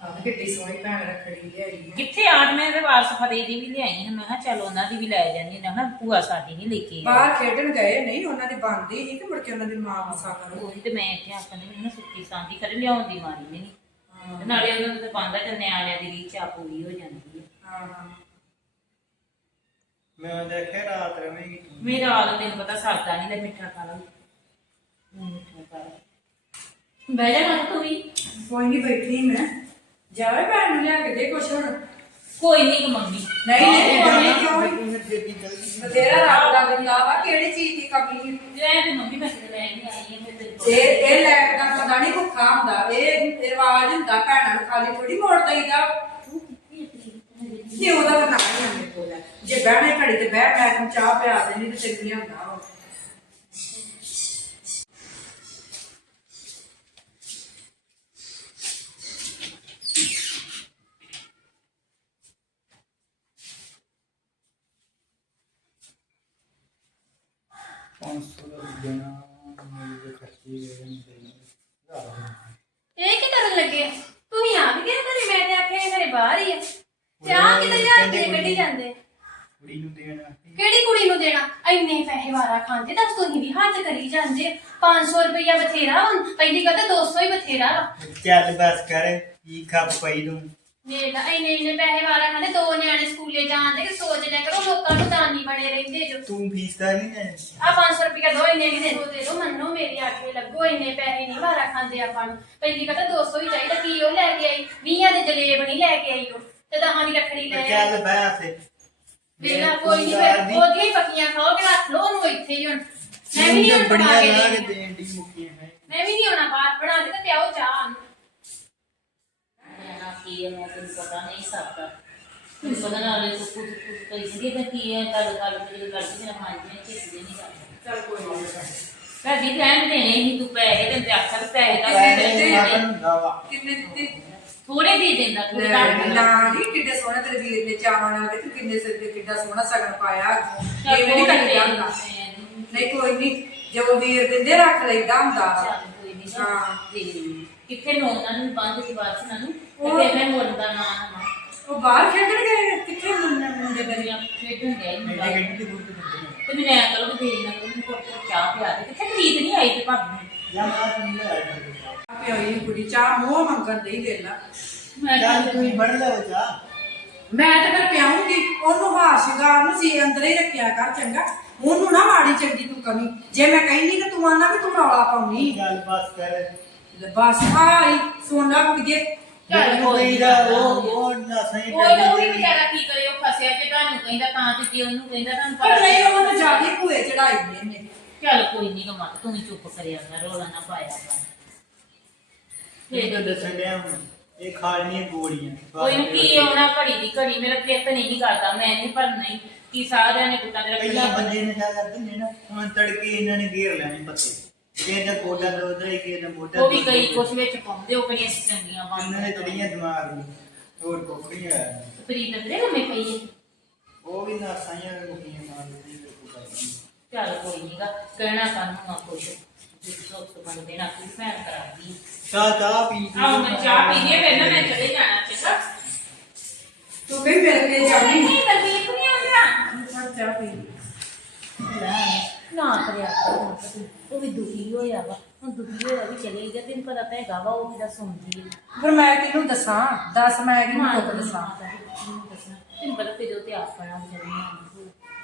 ਸੱਜੇ ਕਿੱਡੀ ਸੋਹਣੀ ਭੈਣ ਰੱਖੜੀ ਲਿਆਈ ਹੈ। ਕਿੱਥੇ ਆਟ ਮੈਂ ਤੇ ਵਾਰਸ ਫਤਿਹ ਦੀ ਵੀ ਲਿਆਈ ਹਾਂ ਮੈਂ ਕਿਹਾ ਚੱਲ ਉਹਨਾਂ ਦੀ ਵੀ ਲੈ ਜਾਂਦੀ ਨਾ ਨਾ ਭੂਆ ਸਾਡੀ ਨਹੀਂ ਲੈ ਕੇ ਆਈ। ਬਾਹਰ ਖੇਡਣ ਗਏ ਨਹੀਂ ਉਹਨਾਂ ਦੀ ਬੰਦੀ ਸੀ ਤੇ ਮੁੜ ਕੇ ਉਹਨਾਂ ਦੀ ਮਾਂ ਮਸਾ ਕਰੋ ਉਹੀ ਤੇ ਮੈਂ ਇੱਥੇ ਆਖਣ ਦੀ ਮੈਨੂੰ ਸੁੱਕੀ ਸਾਂਦੀ ਕਰ ਲਿਆਉਣ ਦੀ ਮਾਰੀ ਨਹੀਂ ਤੇ ਨਾਲੇ ਉਹਨਾਂ ਨੂੰ ਤੇ ਪਾਉਂਦਾ ਤੇ ਨਿਆਣਿਆਂ ਦੀ ਰੀਚ ਆ ਪੂਰੀ ਹੋ ਜਾਂਦੀ ਹੈ। ਹਾਂ ਹਾਂ। ਮੈਂ ਦੇਖਿਆ ਰਾਤ ਰਵੇਂਗੀ ਤੂੰ। ਮੇਰਾ ਆਲ ਤੈਨੂੰ ਪਤਾ ਸਰਦਾ ਨਹੀਂ ਲੈ ਮਿੱਠਾ ਖਾ ਲਾ। ਮਿੱਠਾ ਖਾ ਲਾ। ਬਹਿ ਜਾ ਨਾ ਤੂੰ ਵੀ। ਕੋਈ ਨਹੀਂ ਬੈਠੀ ਮੈਂ। ਜਾਵੇ ਭੈਣ ਨੂੰ ਲਿਆ ਕੇ ਦੇ ਕੁਛ ਹੁਣ। ਕੋਈ ਨਹੀਂ ਮੰਮੀ। ਨਹੀਂ ਨਹੀਂ ਕੋਈ ਨਹੀਂ ਕਿਉਂ ਬਥੇਰਾ ਰੱਬ ਦਾ ਦਿੰਦਾ ਵਾ ਕਿਹੜੀ ਚੀਜ਼ ਦੀ ਕਮੀ ਹੈ ਲੈ ਤੇ ਮੰਮੀ ਮੈਂ ਲੈ ਨਹੀਂ ਆਈ ਹਾਂ ਫਿਰ ਤੇਰੇ ਇਹ ਇਹ ਲੈਟ ਦਾ ਪਤਾ ਨਹੀਂ ਭੁੱਖਾ ਹੁੰਦਾ ਇਹ ਰਿਵਾਜ ਹੁੰਦਾ ਭੈਣਾਂ ਨੂੰ ਖਾਲੀ ਥੋੜੀ ਮੋੜ ਦਈਦਾ। ਨਹੀਂ ਉਹਦਾ ਤਾਂ ਨਾ ਹੀ ਮੇਰੇ ਕੋਲ। ਜੇ ਬਹਿਣੇ ਘੜੀ ਤੇ ਬਹਿ ਮੈਂ ਤੈਨੂੰ ਚਾਹ ਪਿਆ ਦੇਣੀ ਤੇ ਚੰਗੀਆਂ ਹੁੰਦਾ ਵਾ ਪੰਜ ਸੌ ਦਾ ਦੇਣਾ ਮੇਰੇ ਖਰਚੇ ਦੇ ਦੇਣੇ ਇਹ ਕੀ ਕਰਨ ਲੱਗੇ ਤੁਸੀਂ ਆ ਵੀ ਗਏ ਘਰੇ ਮੈਂ ਤੇ ਆਖਿਆ ਘਰੇ ਬਾਹਰ ਹੀ ਆ। ਤੇ ਆ ਕਿਤੇ ਯਾਰ ਦੇ ਕੱਢੀ ਜਾਂਦੇ। ਕੁੜੀ ਨੂੰ ਦੇਣਾ ਕਿਹੜੀ ਕੁੜੀ ਨੂੰ ਦੇਣਾ? ਇੰਨੇ ਪੈਸੇ ਵਾਰਾ ਖਾਂਦੇ ਦੱਸ ਤੁਸੀਂ ਵੀ ਹੱਥ ਕਰੀ ਜਾਂਦੇ 500 ਰੁਪਇਆ ਬਥੇਰਾ ਹੁਣ ਪਹਿਲੀ ਗੱਲ ਤਾਂ 200 ਹੀ ਬਥੇਰਾ ਵਾ। ਚੱਲ ਬਸ ਕਰ ਕੀ ਖੱਪ ਪਈ ਤੂੰ? ਮੇਰੇ ਨਾਲ ਇੰਨੇ ਇੰਨੇ ਪੈਸੇ ਵਾਰਾ ਖਾਂਦੇ ਦੋ ਨਿਆਣੇ ਸਕੂਲੇ ਜਾਂਦੇ ਕਿ ਸੋਚ ਲਿਆ ਕਰੋ ਲੋਕਾਂ ਨੂੰ ਦਾਨੀ ਬਣੇ ਰਹਿੰਦੇ ਜੋ। ਤੂੰ ਫੀਸ ਦਾ ਨਹੀਂ ਹੈ ਆ 500 ਰੁਪਇਆ ਦੋ ਇੰਨੇ ਕਿ ਦੇ ਦੋ ਦੇ ਦੋ ਮੰਨੋ ਮੇਰੀ ਆਖੇ ਲੱਗੋ ਇੰਨੇ ਪੈਸੇ ਨਹੀਂ ਵਾਰਾ ਖਾਂਦੇ ਆਪਾਂ ਨੂੰ। ਪਹਿਲੀ ਗੱਲ ਤਾਂ 200 ਹੀ ਚਾਹੀਦਾ ਕੀ ਉਹ ਲੈ ਕੇ ਆਈ? 20 ਦੇ ਜਲੇਬ ਨਹੀਂ ਲੈ ਕੇ ਆਈ ਉਹ ਤੇ ਦਹਾਂ ਦੀ ਰੱਖੜੀ ਲੈ ਆਈ। ਚੱਲ ਬਹਿ ਫੇ ਵੇਲਾ ਕੋਈ ਨਹੀਂ ਫਿਰ ਉਹਦੀਆਂ ਹੀ ਪੱਕੀਆਂ ਖਾਓਗੇ ਰੱਖ ਲਓ ਉਹਨੂੰ ਇੱਥੇ ਹੀ ਹੁਣ। ਮੈਂ ਵੀ ਨਹੀਂ ਹੁਣ ਬਣਾ ਬੜੀਆਂ ਕੇ ਲਾ ਕੇ ਦੇਣੀ। ਦੇਣ ਦੀ ਮੁੱਕੀਆਂ ਹੈ ਮੈਂ ਵੀ ਨਹੀਂ ਆਉਣਾ ਬਾਹਰ ਬਣਾ ਦੇ ਤੇ ਪਿਆਓ ਚਾਹ। ਨਾ ਕੀ ਹੈ ਤੈਨੂੰ ਪਤਾ ਨਹੀਂ ਸਕਦਾ ਤੈਨੂੰ ਪਤਾ ਨਾਲੇ ਤੂੰ ਕੁਝ ਕੁਝ ਕਰੀ ਸੀ ਤੇ ਕੀ ਹੈ ਗੱਲ ਗੱਲ ਤੇ ਕਰਦੀ ਨਾ ਮਾਂਜੇ ਚਿੱਤੇ ਨਹੀਂ ਕਰਦਾ ਚੱਲ ਕੋਈ ਨਹੀਂ ਭਾਜੀ ਰਹਿਣ ਦੇਣੇ ਹੀ ਤੂੰ ਪੈਸੇ ਦਿੰਦੇ ਆਖਰ ਪੈਸੇ ਦਾ ਦੀ ਵਾ ਕਿੰਨੇ ਦਿੱਤੇ? ਥੋੜੇ ਦੇ ਦਿੰਦਾ ਥੋੜੇ ਘੱਟ ਨਾ ਨੀ ਕਿੱਡੇ ਸੋਹਣੇ ਤੇਰੇ ਵੀਰ ਨੇ ਚਾਵਾਂ ਨਾਲ ਤੇ ਤੂੰ ਕਿੰਨੇ ਸਿਰ ਤੇ ਕਿੱਡਾ ਸੋਹਣਾ ਸਗਨ ਪਾਇਆ। ਇਹ ਨਹੀਂ ਥੋੜੇ ਕਰੀਦਾ ਦੇ ਹੁੰਦਾ ਦਿੰਦੇ। ਨਹੀਂ ਕੋਈ ਨਹੀਂ ਜੋ ਵੀਰ ਦਿੰਦੇ ਰੱਖ ਲੈਂਦਾ ਹੁੰਦਾ। ਕੋਈ ਨਹੀਂ ਹਾਂ। ਦੇ ਦਿੰਦੀ। ਕਿੱਥੇ ਨੂੰ ਉਹਨਾਂ ਨੂੰ ਬੰਦ ਦੀ ਬਾਤ ਸੁਣਾ ਨੂੰ ਤੇ ਮੈਂ ਮੁੰਡਾ ਨਾ ਨਾ ਉਹ ਬਾਹਰ ਖੇਡਣ ਗਏ ਨੇ, ਕਿੱਥੇ ਮੁੰਡੇ ਮੁੰਡੇ ਦੇ ਦਰਿਆ ਖੇਡਣ ਗਿਆ ਹੀ ਮੁੰਡਾ। ਦੀ ਤੇ ਮੈਨੂੰ ਐ ਕਰੋ ਕਿ ਦੇਰੀ ਨਾ ਕੋਟ ਚਾਹ ਪਿਆ ਦੇ ਕਿੱਥੇ ਖਰੀਦ ਨਹੀਂ ਆਈ ਤੇ ਭਾਬੀ ਨੂੰ? ਜਾਂ ਮੈਂ ਤੁਹਾਨੂੰ ਲੈ ਆਇਆ ਆਪੇ ਹੋਈ ਕੁੜੀ ਚਾਹ ਮੂੰਹ ਮੰਗਣ ਦੇ ਹੀ ਦੇ ਲਾ ਮੈਂ ਚੱਲ ਤੂੰ ਹੀ ਫੜ ਲੈ ਉਹ ਜਾ ਮੈਂ ਤਾਂ ਫਿਰ ਪਿਆਉਂਗੀ। ਉਹਨੂੰ ਹਾਰ ਸ਼ਿੰਗਾਰ ਨੂੰ ਸੀ ਅੰਦਰ ਹੀ ਰੱਖਿਆ ਕਰ ਚੰਗਾ। ਉਹਨੂੰ ਨਾ ਮਾੜੀ ਚੰਗੀ ਤੂੰ ਕਮੀ। ਜੇ ਮੈਂ ਕਹਿੰਦੀ ਤਾਂ ਤੂੰ ਆਨਾ ਵੀ ਤੂੰ ਰੌਲਾ ਪਾਉਣੀ। ਚੱਲ ਬਸ ਕਰ ਲੈ ਬਸ ਆਈ ਸੋਨਾ ਕੁੜੀਏ। ਚੱਲ ਕੋਈ ਨੀ। ਕਹੀਦਾ ਉਹ ਉਹ ਨਾਸਾਂ ਹੀ ਕੋਈ ਨਾ ਉਹ ਵੀ ਵਿਚਾਰਾ ਕੀ ਕਰੇ ਉਹ ਫਸਿਆ ਤੇ ਤੁਹਾਨੂੰ ਕਹਿੰਦਾ ਤਾਂ ਤੇ ਜੇ ਉਹਨੂੰ ਕਹਿੰਦਾ ਤੁਹਾਨੂੰ ਪਰ ਨਹੀਂ ਉਹ ਤਾਂ ਜਿਆਦੀ ਭੂਏ ਚੜਾਈ ਨੇ। ਇਹਨੇ ਚੱਲ ਕੋਈ ਨਹੀਂ ਕਮਾ ਤੂੰ ਵੀ ਚੁੱਪ ਕਰਿਆ ਕਰ ਰੋਲਾ ਨਾ ਪਾਇਆ ਕਰ। ਇਹ ਤਾਂ ਦੱਸਣ ਡਿਆ ਹੁਣ ਇਹ ਖਾਣੀਆਂ ਗੋਲੀਆਂ। ਕੋਈ ਨੂੰ ਕੀ ਆਉਣਾ ਘੜੀ ਦੀ ਘੜੀ ਮੇਰਾ ਪਿੱਤ ਨਹੀਂ ਕਰਦਾ ਮੈਂ ਨਹੀਂ ਪਰ ਨਹੀਂ ਕਿ ਸਾਰਿਆਂ ਨੇ ਪੁੱਤਾਂ ਦੇ ਪਹਿਲਾਂ ਬੰਦੇ ਨੇ ਕਿਆ ਕਰਦੇ ਨੇ ਨਾ ਹੁਣ ਤੜਕੇ ਇਹਨਾਂ ਨੇ ਘੇਰ ਲੈਣੇ ਪੱਤੇ। ਕਿਸੇ ਦਾ ਗੋਡਾ ਦੋਦਾ ਹੀ ਕਿਸੇ ਦਾ ਮੋਢਾ ਉਹ ਵੀ ਕਈ ਹੀ। ਕੁਛ ਵਿੱਚ ਪਾਉਂਦੇ ਉਹ ਕਈਆਂ ਚੰਗੀਆਂ ਉਹਨਾਂ ਨੇ ਬਣਦੀਆਂ ਚੜੀਆਂ ਦਿਮਾਗ ਨੂੰ? ਹੋਰ ਕੁੱਖ ਨਹੀਂ ਆਇਆ ਪ੍ਰੀਤ ਦੇ ਲੰਮੇ ਪਈ ਉਹ ਵੀ ਨਾਸਾਂ ਹੀ ਰੋਟੀਆਂ ਮਾਰਦੇ ਨੇ ਲੋਕ ਕਰਦੇ ਨੇ। ਚੱਲ ਕੋਈ ਨਹੀਂਗਾ ਕਹਿਣਾ ਕਾਨੂੰ ਆ ਕੁਛ। ਜਿਸ ਲੋਕ ਬਣ ਦੇਣਾ ਕਿ ਭੈਣ ਕਰਾ ਦੀ ਚਾਹ ਚਾਹ ਪੀ ਕੇ ਆਹ ਮੈਂ ਚਾਹ ਪੀ ਲਈ ਫਿਰ ਨਾ ਮੈਂ ਚਲੇ ਜਾਣਾ ਚੰਗਾ? ਤੂੰ ਕਹੀ ਮੇਰੇ ਕੇ ਜਾਣੀ ਨਹੀਂ ਬਲਬੀਰ ਨਹੀਂ ਆਉਂਦਾ। ਚਾਹ ਪੀ ਨਾ ਕਰਿਆ ਕਰ, ਨਾ ਕਰ। ਉਹ ਵੀ ਦੁਖੀ ਹੋਇਆ ਵਾ। ਹੁਣ ਦੁਖੀ ਹੋਇਆ ਵੀ ਚਲੇ ਗਿਆ ਤੈਨੂੰ ਪਤਾ ਤਾਂ ਹੈਗਾ ਵਾ ਉਹ ਕਿਹਦਾ ਸੁਣਦੀ ਹੈ ਫਿਰ ਮੈਂ ਕਿਹਨੂੰ ਦੱਸਾਂ? ਦੱਸ ਮੈਂ ਕਿਹਨੂੰ ਨੂੰ ਦੱਸਾਂ? ਤੈਨੂੰ ਪਤਾ ਫਿਰ ਉਹ ਤੇ ਆਪ ਪੜਾ ਜਰਨੀ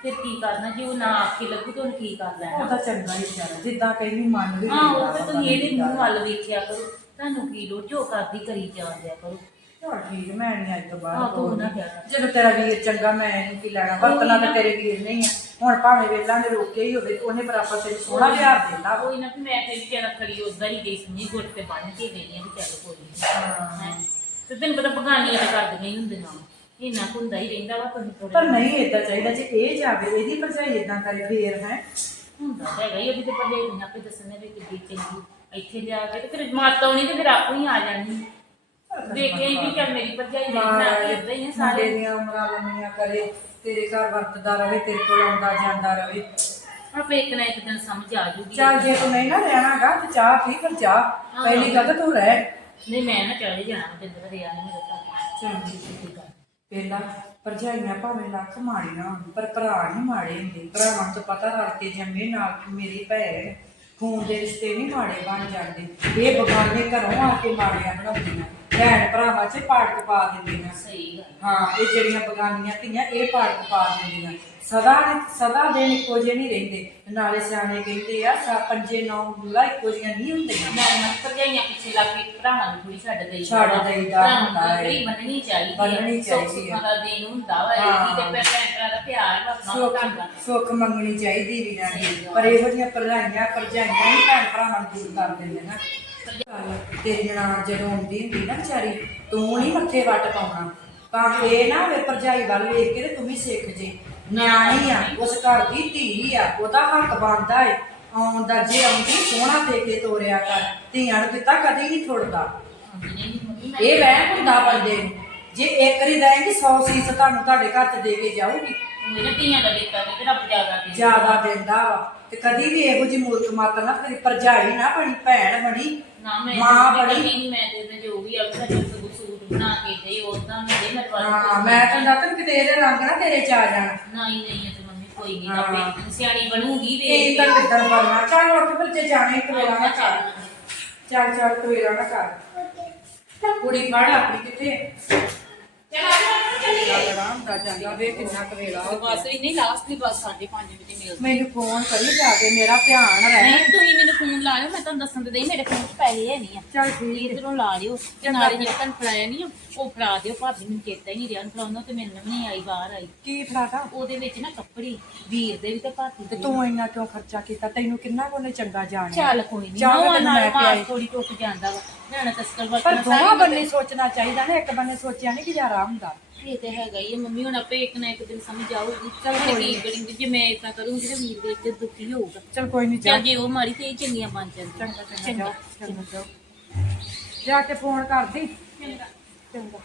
ਫਿਰ ਕੀ ਕਰਨਾ? ਜੇ ਉਹ ਨਾ ਆਖੇ ਲੱਗੂ ਤਾਂ ਉਹਨੇ ਕੀ ਕਰ ਉਹ ਲੈਣਾ ਤਾਂ ਚੰਗਾ ਹੀ ਵਿਚਾਰਾ ਜਿੱਦਾਂ ਕਹਿੰਦੀ ਮੰਨ ਵੀ ਹਾਂ ਉਹ ਤੁਸੀਂ ਇਹਦੇ ਮੂੰਹ ਵੱਲ ਵੇਖਿਆ ਕਰੋ। ਤੁਹਾਨੂੰ ਕੀ ਲੋੜ? ਜੋ ਕਰਦੀ ਕਰੀ ਜਾਂਦਿਆ ਕਰੋ। ਚਲ ਠੀਕ ਹੈ, ਮੈਂ ਨਹੀਂ ਅੱਜ ਤੋਂ ਹਾਂ, ਨਾ। ਜਦੋਂ ਤੇਰਾ ਵੀਰ ਚੰਗਾ ਮੈਂ ਨਹੀਂ ਕੀ ਲੈਣਾ? ਵਰਤਣਾ ਤਾਂ ਤੇਰੇ ਵੀਰ ਨਹੀਂ ਆ। ਹੁਣ ਭਾਵੇਂ ਵੇਲਾਂ ਨੇ ਰੋਕਿਆ ਹੀ ਹੋਵੇ ਤੇ ਉਹਨੇ ਬਰਾਬਰ ਤੇ ਸੋਹਣਾ ਵਿਹਾਰ ਦੇਣਾ ਕੋਈ ਨਾ ਵੀ ਮੈਂ ਤੇ ਵਿਚਾਰਾ ਖੜੀ ਉਦਾਂ ਹੀ ਗਈ ਸਮਝੀ ਗੁੱਟ ਤੇ ਬੰਨ ਕੇ ਗਈ ਆ ਵੀ ਚੱਲ ਕੋਈ ਨਹੀਂ ਹੈਂ। ਤੇ ਤੈਨੂੰ ਪਤਾ ਬਗਾਨੀਆਂ ਤੇ ਕਰਦੀਆਂ ਹੀ ਹੁੰਦੀਆਂ ਕੁ ਹੁੰਦਾ ਹੀ ਰਹਿੰਦਾ ਵਾ ਤੁਸੀਂ ਨਹੀਂ ਏਦਾਂ ਚਾਹੀਦਾ ਜੇ ਇਹ ਜਾਵੇ ਇਹਦੀ ਭਰਜਾਈ ਏਦਾਂ ਕਰੇ ਫੇਰ ਹੈ। ਹੁੰਦਾ ਤਾਂ ਹੈਗਾ ਹੀ ਉਹਦੀ ਤੇ ਪੱਲੇ ਨਹੀਂ ਆਪੇ ਦੱਸਣੇ ਵੀ ਕਿੱਡੀ ਚੰਗੀ ਇੱਥੇ ਜਾ ਕੇ ਤੇ ਫਿਰ ਮਾਤਾ ਹੋਣੀ ਤੇ ਫਿਰ ਆਪੇ ਹੀ ਆ ਜਾਣੀ। ਦੇਖਿਆ ਹੀ ਵੀ ਚੱਲ ਮੇਰੀ ਭਰਜਾਈ ਦੇ ਨਾਲ ਇਦਾਂ ਹੀ ਆ ਸਾਡੇ ਸਾਰੇ। ਦੀਆਂ ਉਮਰਾਂ ਲੰਮੀਆਂ ਕਰੇ ਤੇਰੇ ਘਰ ਵਰਤਦਾ ਰਵੇ ਤੇਰੇ ਕੋਲ ਆਉਂਦਾ ਜਾਂਦਾ ਰਵੇ। ਆਪੇ ਇੱਕ ਨਾ ਇੱਕ ਦਿਨ ਸਮਝ ਆ ਜੂਗੀ। ਚੱਲ ਜੇ ਤੂੰ ਨਹੀਂ ਨਾ ਰਹਿਣਾਗਾ ਤੇ ਚਾਹ ਪੀ ਫਿਰ ਜਾ। ਪਹਿਲੀ ਗੱਲ ਤਾਂ ਤੂੰ ਰਹਿ। ਨਹੀਂ ਮੈਂ ਨਾ ਚਲੇ ਜਾਣਾ ਮੈਂ ਕਿੰਨੇ ਵਜੇ ਆਣੀ ਮੇਰੇ ਘਰ ਚੰਗੀ ਸੀ ਗੱਲ ਪਹਿਲਾਂ ਭਰਜਾਈਆਂ ਭਾਵੇਂ ਲੱਖ ਮਾੜੀਆਂ ਹੋਣ, ਪਰ ਭਰਾ ਨਹੀਂ ਮਾੜੇ ਹੁੰਦੇ। ਭਰਾਵਾਂ ਤੋਂ ਪਤਾ ਰਲ ਕੇ ਜੰਮੇ ਨਾਲ ਮੇਰੀ ਭੈਣ ਖੂਨ ਦੇ ਰਿਸ਼ਤੇ ਨਹੀਂ ਮਾੜੇ ਬਣ ਜਾਂਦੇ। ਇਹ ਬਗਾਨੇ ਘਰੋਂ ਆ ਕੇ ਮਾੜੀਆਂ ਬਣਾਉਂਦੀਆਂ। ਭੈਣ ਭਰਾਵਾਂ 'ਚ ਪਾੜਕ ਪਾ ਦਿੰਦੀਆਂ। ਸਹੀ ਗੱਲ ਹਾਂ। ਇਹ ਜਿਹੜੀਆਂ ਬਗਾਨੀਆਂ ਧੀਆਂ ਇਹ ਪਾੜਕ ਪਾ ਦਿੰਦੀਆਂ। ਸਦਾ ਸਦਾ ਦਿਨ ਇੱਕੋ ਜਿਹੇ ਨਹੀਂ ਰਹਿੰਦੇ। ਨਾਲੇ ਸਿਆਣੇ ਕਹਿੰਦੇ ਆ ਸਾ ਪੰਜੇ ਨੌ ਮੂਲਾ ਇੱਕੋ ਜਿਹੀਆਂ ਨਹੀਂ ਹੁੰਦੀਆਂ। ਮੈਂ ਮੈਂ ਭਰਜਾਈਆਂ ਪਿੱਛੇ ਲੱਗ ਕੇ ਭਰਾਵਾਂ ਨੂੰ ਥੋੜੀ ਛੱਡ ਦੇਈ ਛੱਡ ਦੇਈਦਾ ਨੂੰ ਹੁੰਦਾ ਹੈ। ਥੋੜ੍ਹੀ ਬੰਨਣੀ ਚਾਹੀਦੀ ਸੁੱਖ ਚਾਹੀਦੀ ਹੈ। ਦਾ ਦੇਣ ਹੁੰਦਾ ਵਾ। ਇਹ ਤੇ ਭੈਣ ਭਰਾ ਦਾ ਪਿਆਰ ਵਾ ਸੁੱਖ ਮੰਗਣੀ ਚਾਹੀਦੀ ਵੀ ਨਾ ਪਰ ਇਹੋ ਜਿਹੀਆਂ ਭਰਜਾਈਆਂ ਭਰਜਾਈਆਂ ਹੀ ਭੈਣ ਭਰਾਵਾਂ ਨੂੰ ਦੂਰ ਕਰ ਦਿੰਦੇ ਨਾ। ਤੇਰੀ ਨਾਲ ਜਦੋਂ ਆਉਂਦੀ ਹੁੰਦੀ ਨਾ ਵਿਚਾਰੀ ਤੂੰ ਨਹੀਂ ਮੱਥੇ ਵੱਟ ਪਾਉਣਾ। ਤਾਂ ਇਹ ਨਾ ਵੇ ਭਰਜਾਈ ਵੱਲ ਵੇਖ ਕੇ ਤੇ ਤੂੰ ਵੀ ਸਿੱਖ ਜੇ। ਨਿਆਣੀ ਆ ਉਸ ਘਰ ਦੀ ਧੀ ਆ ਉਹਦਾ ਹੱਕ ਬਣਦਾ ਏ। ਆਉਣ ਦਾ ਜੇ ਆਉਂਦੀ ਸੋਹਣਾ ਦੇ ਕੇ ਤੋਰਿਆ ਕਰ। ਧੀਆਂ ਨੂੰ ਕਿਤਾ ਕਦੀ ਨਹੀਂ ਥੋੜਦਾ। ਇਹ ਵਹਿਮ ਹੁੰਦਾ ਬੰਦੇ ਨੂੰ। ਜੇ ਇੱਕ ਰੀ ਦੇਂਗੀ 100 ਸੀਸ ਤੁਹਾਨੂੰ ਤੁਹਾਡੇ ਘਰ ਚ ਦੇ ਕੇ ਜਾਊਗੀ। ਮੇਰੇ ਧੀਆਂ ਦਾ ਦਿੱਤਾ ਤੇ ਰੱਬ ਜ਼ਿਆਦਾ ਦੇ ਜ਼ਿਆਦਾ ਦਿੰਦਾ ਵਾ। ਤੇ ਕਦੀ ਵੀ ਇਹੋ ਜਿਹੀ ਮੂਰਖ ਮਤ ਨਾ ਤੇਰੀ ਭਰਜਾਈ ਨਾ ਬਣੀ ਭੈਣ ਬਣੀ। ਨਾ ਮੈਂ ਮਾਂ ਤੇ ਬੜੀ ਨਹੀਂ ਮੈਂ ਤੇ ਤੇ ਜੋ ਵੀ ਆ ਸਾਡੇ ਸਗੋਂ ਸੂਟ ਬਣਾ ਕੇ ਦੇ ਉਦਾਂ ਮੇਰੇ ਮੇਰੇ ਵੱਲ ਹਾਂ ਮੈਂ ਤਾਂ ਦੱਸ ਕਿਤੇ ਇਹਦੇ ਰੰਗ ਨਾ ਤੇਰੇ ਚ ਆ ਜਾਣ। ਨਹੀਂ ਨਹੀਂ ਤੇ ਮੰਮੀ ਕੋਈ ਨਹੀਂ ਹਾਂ। ਆਪੇ ਸਿਆਣੀ ਬਣੂਗੀ ਇਹ ਵੇਖ ਤਾਂ ਕਿੱਦਾਂ ਕਰਨਾ ਚੱਲ ਉੱਠ ਫਿਰ ਜੇ ਜਾਣੇ ਇੱਕ ਵੇਲਾ ਨਾ ਕਰ। ਚੱਲ ਚੱਲ ਚੱਲ ਕਵੇਲਾ ਨਾ ਕਰ। ਕੁੜੀ ਫੜ ਆਪਣੀ ਕਿੱਥੇ? ਬਸ ਹੀ ਨਹੀਂ ਲਾਸਟ ਦੀ ਬਸ 5:30 ਵਜੇ ਮਿਲਦੀ ਮੈਨੂੰ ਫੋਨ ਕਰੀ ਜਾ ਕੇ ਮੇਰਾ ਧਿਆਨ ਰਹਿ ਨਹੀਂ ਤੁਸੀਂ ਮੈਨੂੰ ਫੋਨ ਲਾ ਲਿਓ ਮੈਂ ਤੁਹਾਨੂੰ ਦੱਸਣ ਤੇ ਦਈ ਮੇਰੇ ਫੋਨ 'ਚ ਪੈਸੇ ਹੈ ਨਹੀਂ ਆ। ਚੱਲ ਠੀਕ ਹੈ। ਇਧਰੋਂ ਲਾ ਲਿਓ ਤੇ ਨਾਲੇ ਜਿਹੜਾ ਤੁਹਾਨੂੰ ਫੜਾਇਆ ਨਹੀਂ ਆ, ਉਹ ਫੜਾ ਦਿਓ ਭਾਬੀ ਨੂੰ ਚੇਤਾ ਹੀ ਨਹੀਂ ਰਿਹਾ ਫੜਾਉਣਾ ਤੇ ਮੈਨੂੰ ਵੀ ਨਹੀਂ ਆਈ ਬਾਹਰ ਆਈ। ਕੀ ਫੜਾਤਾ? ਉਹਦੇ ਵਿੱਚ ਨਾ ਕੱਪੜੇ ਵੀਰ ਦੇ ਵੀ ਤੇ ਭਾਬੀ ਤੇ ਤੂੰ ਇੰਨਾ ਕਿਉਂ ਖਰਚਾ ਕੀਤਾ? ਤੈਨੂੰ ਕਿੰਨਾ ਕੋਨੇ ਚੰਗਾ ਜਾਣਿਆ? ਚੱਲ ਕੋਈ ਨਹੀਂ ਚੱਲ ਨਾਲ। ਥੋੜੀ ਟੁੱਟ ਜਾਂਦਾ ਵਾ। ਨਿਆਣਾ ਤਸਕਰ ਪਰ ਵਰਤਣਾ ਦੋਵਾਂ ਸਾਰੀ ਬੰਨੇ ਸੋਚਣਾ ਚਾਹੀਦਾ ਨਾ ਇੱਕ ਬੰਨੇ ਸੋਚਿਆ ਨਹੀਂ ਗੁਜ਼ਾਰਾ ਹੁੰਦਾ। ਇਹ ਤੇ ਹੈਗਾ ਹੀ ਆ, ਮੰਮੀ ਹੁਣ ਆਪੇ ਇੱਕ ਨਾ ਇੱਕ ਦਿਨ ਸਮਝ ਆਊਗੀ। ਚੱਲ ਕੀ ਕਰੀਂਗੇ ਜੇ ਮੈਂ ਇਦਾਂ ਕਰੂੰਗੀ ਤੇ ਵੀਰ ਕੇ ਦੁਖੀ ਹੋਊਗਾ। ਚਲ ਕੋਈ ਨਹੀਂ ਚੱਲ ਜੇ ਉਹ ਮਾਰੀ ਤੇ ਇਹ ਚੰਗੀਆਂ ਬਣ ਜਾਂਦੀਆਂ। ਚੰਗਾ ਚੰਗਾ। ਜਾਓ, ਚੰਗਾ ਜਾਓ। ਜਾ ਕੇ ਫੋਨ ਕਰਦੀ। ਚੰਗਾ। ਚੰਗਾ।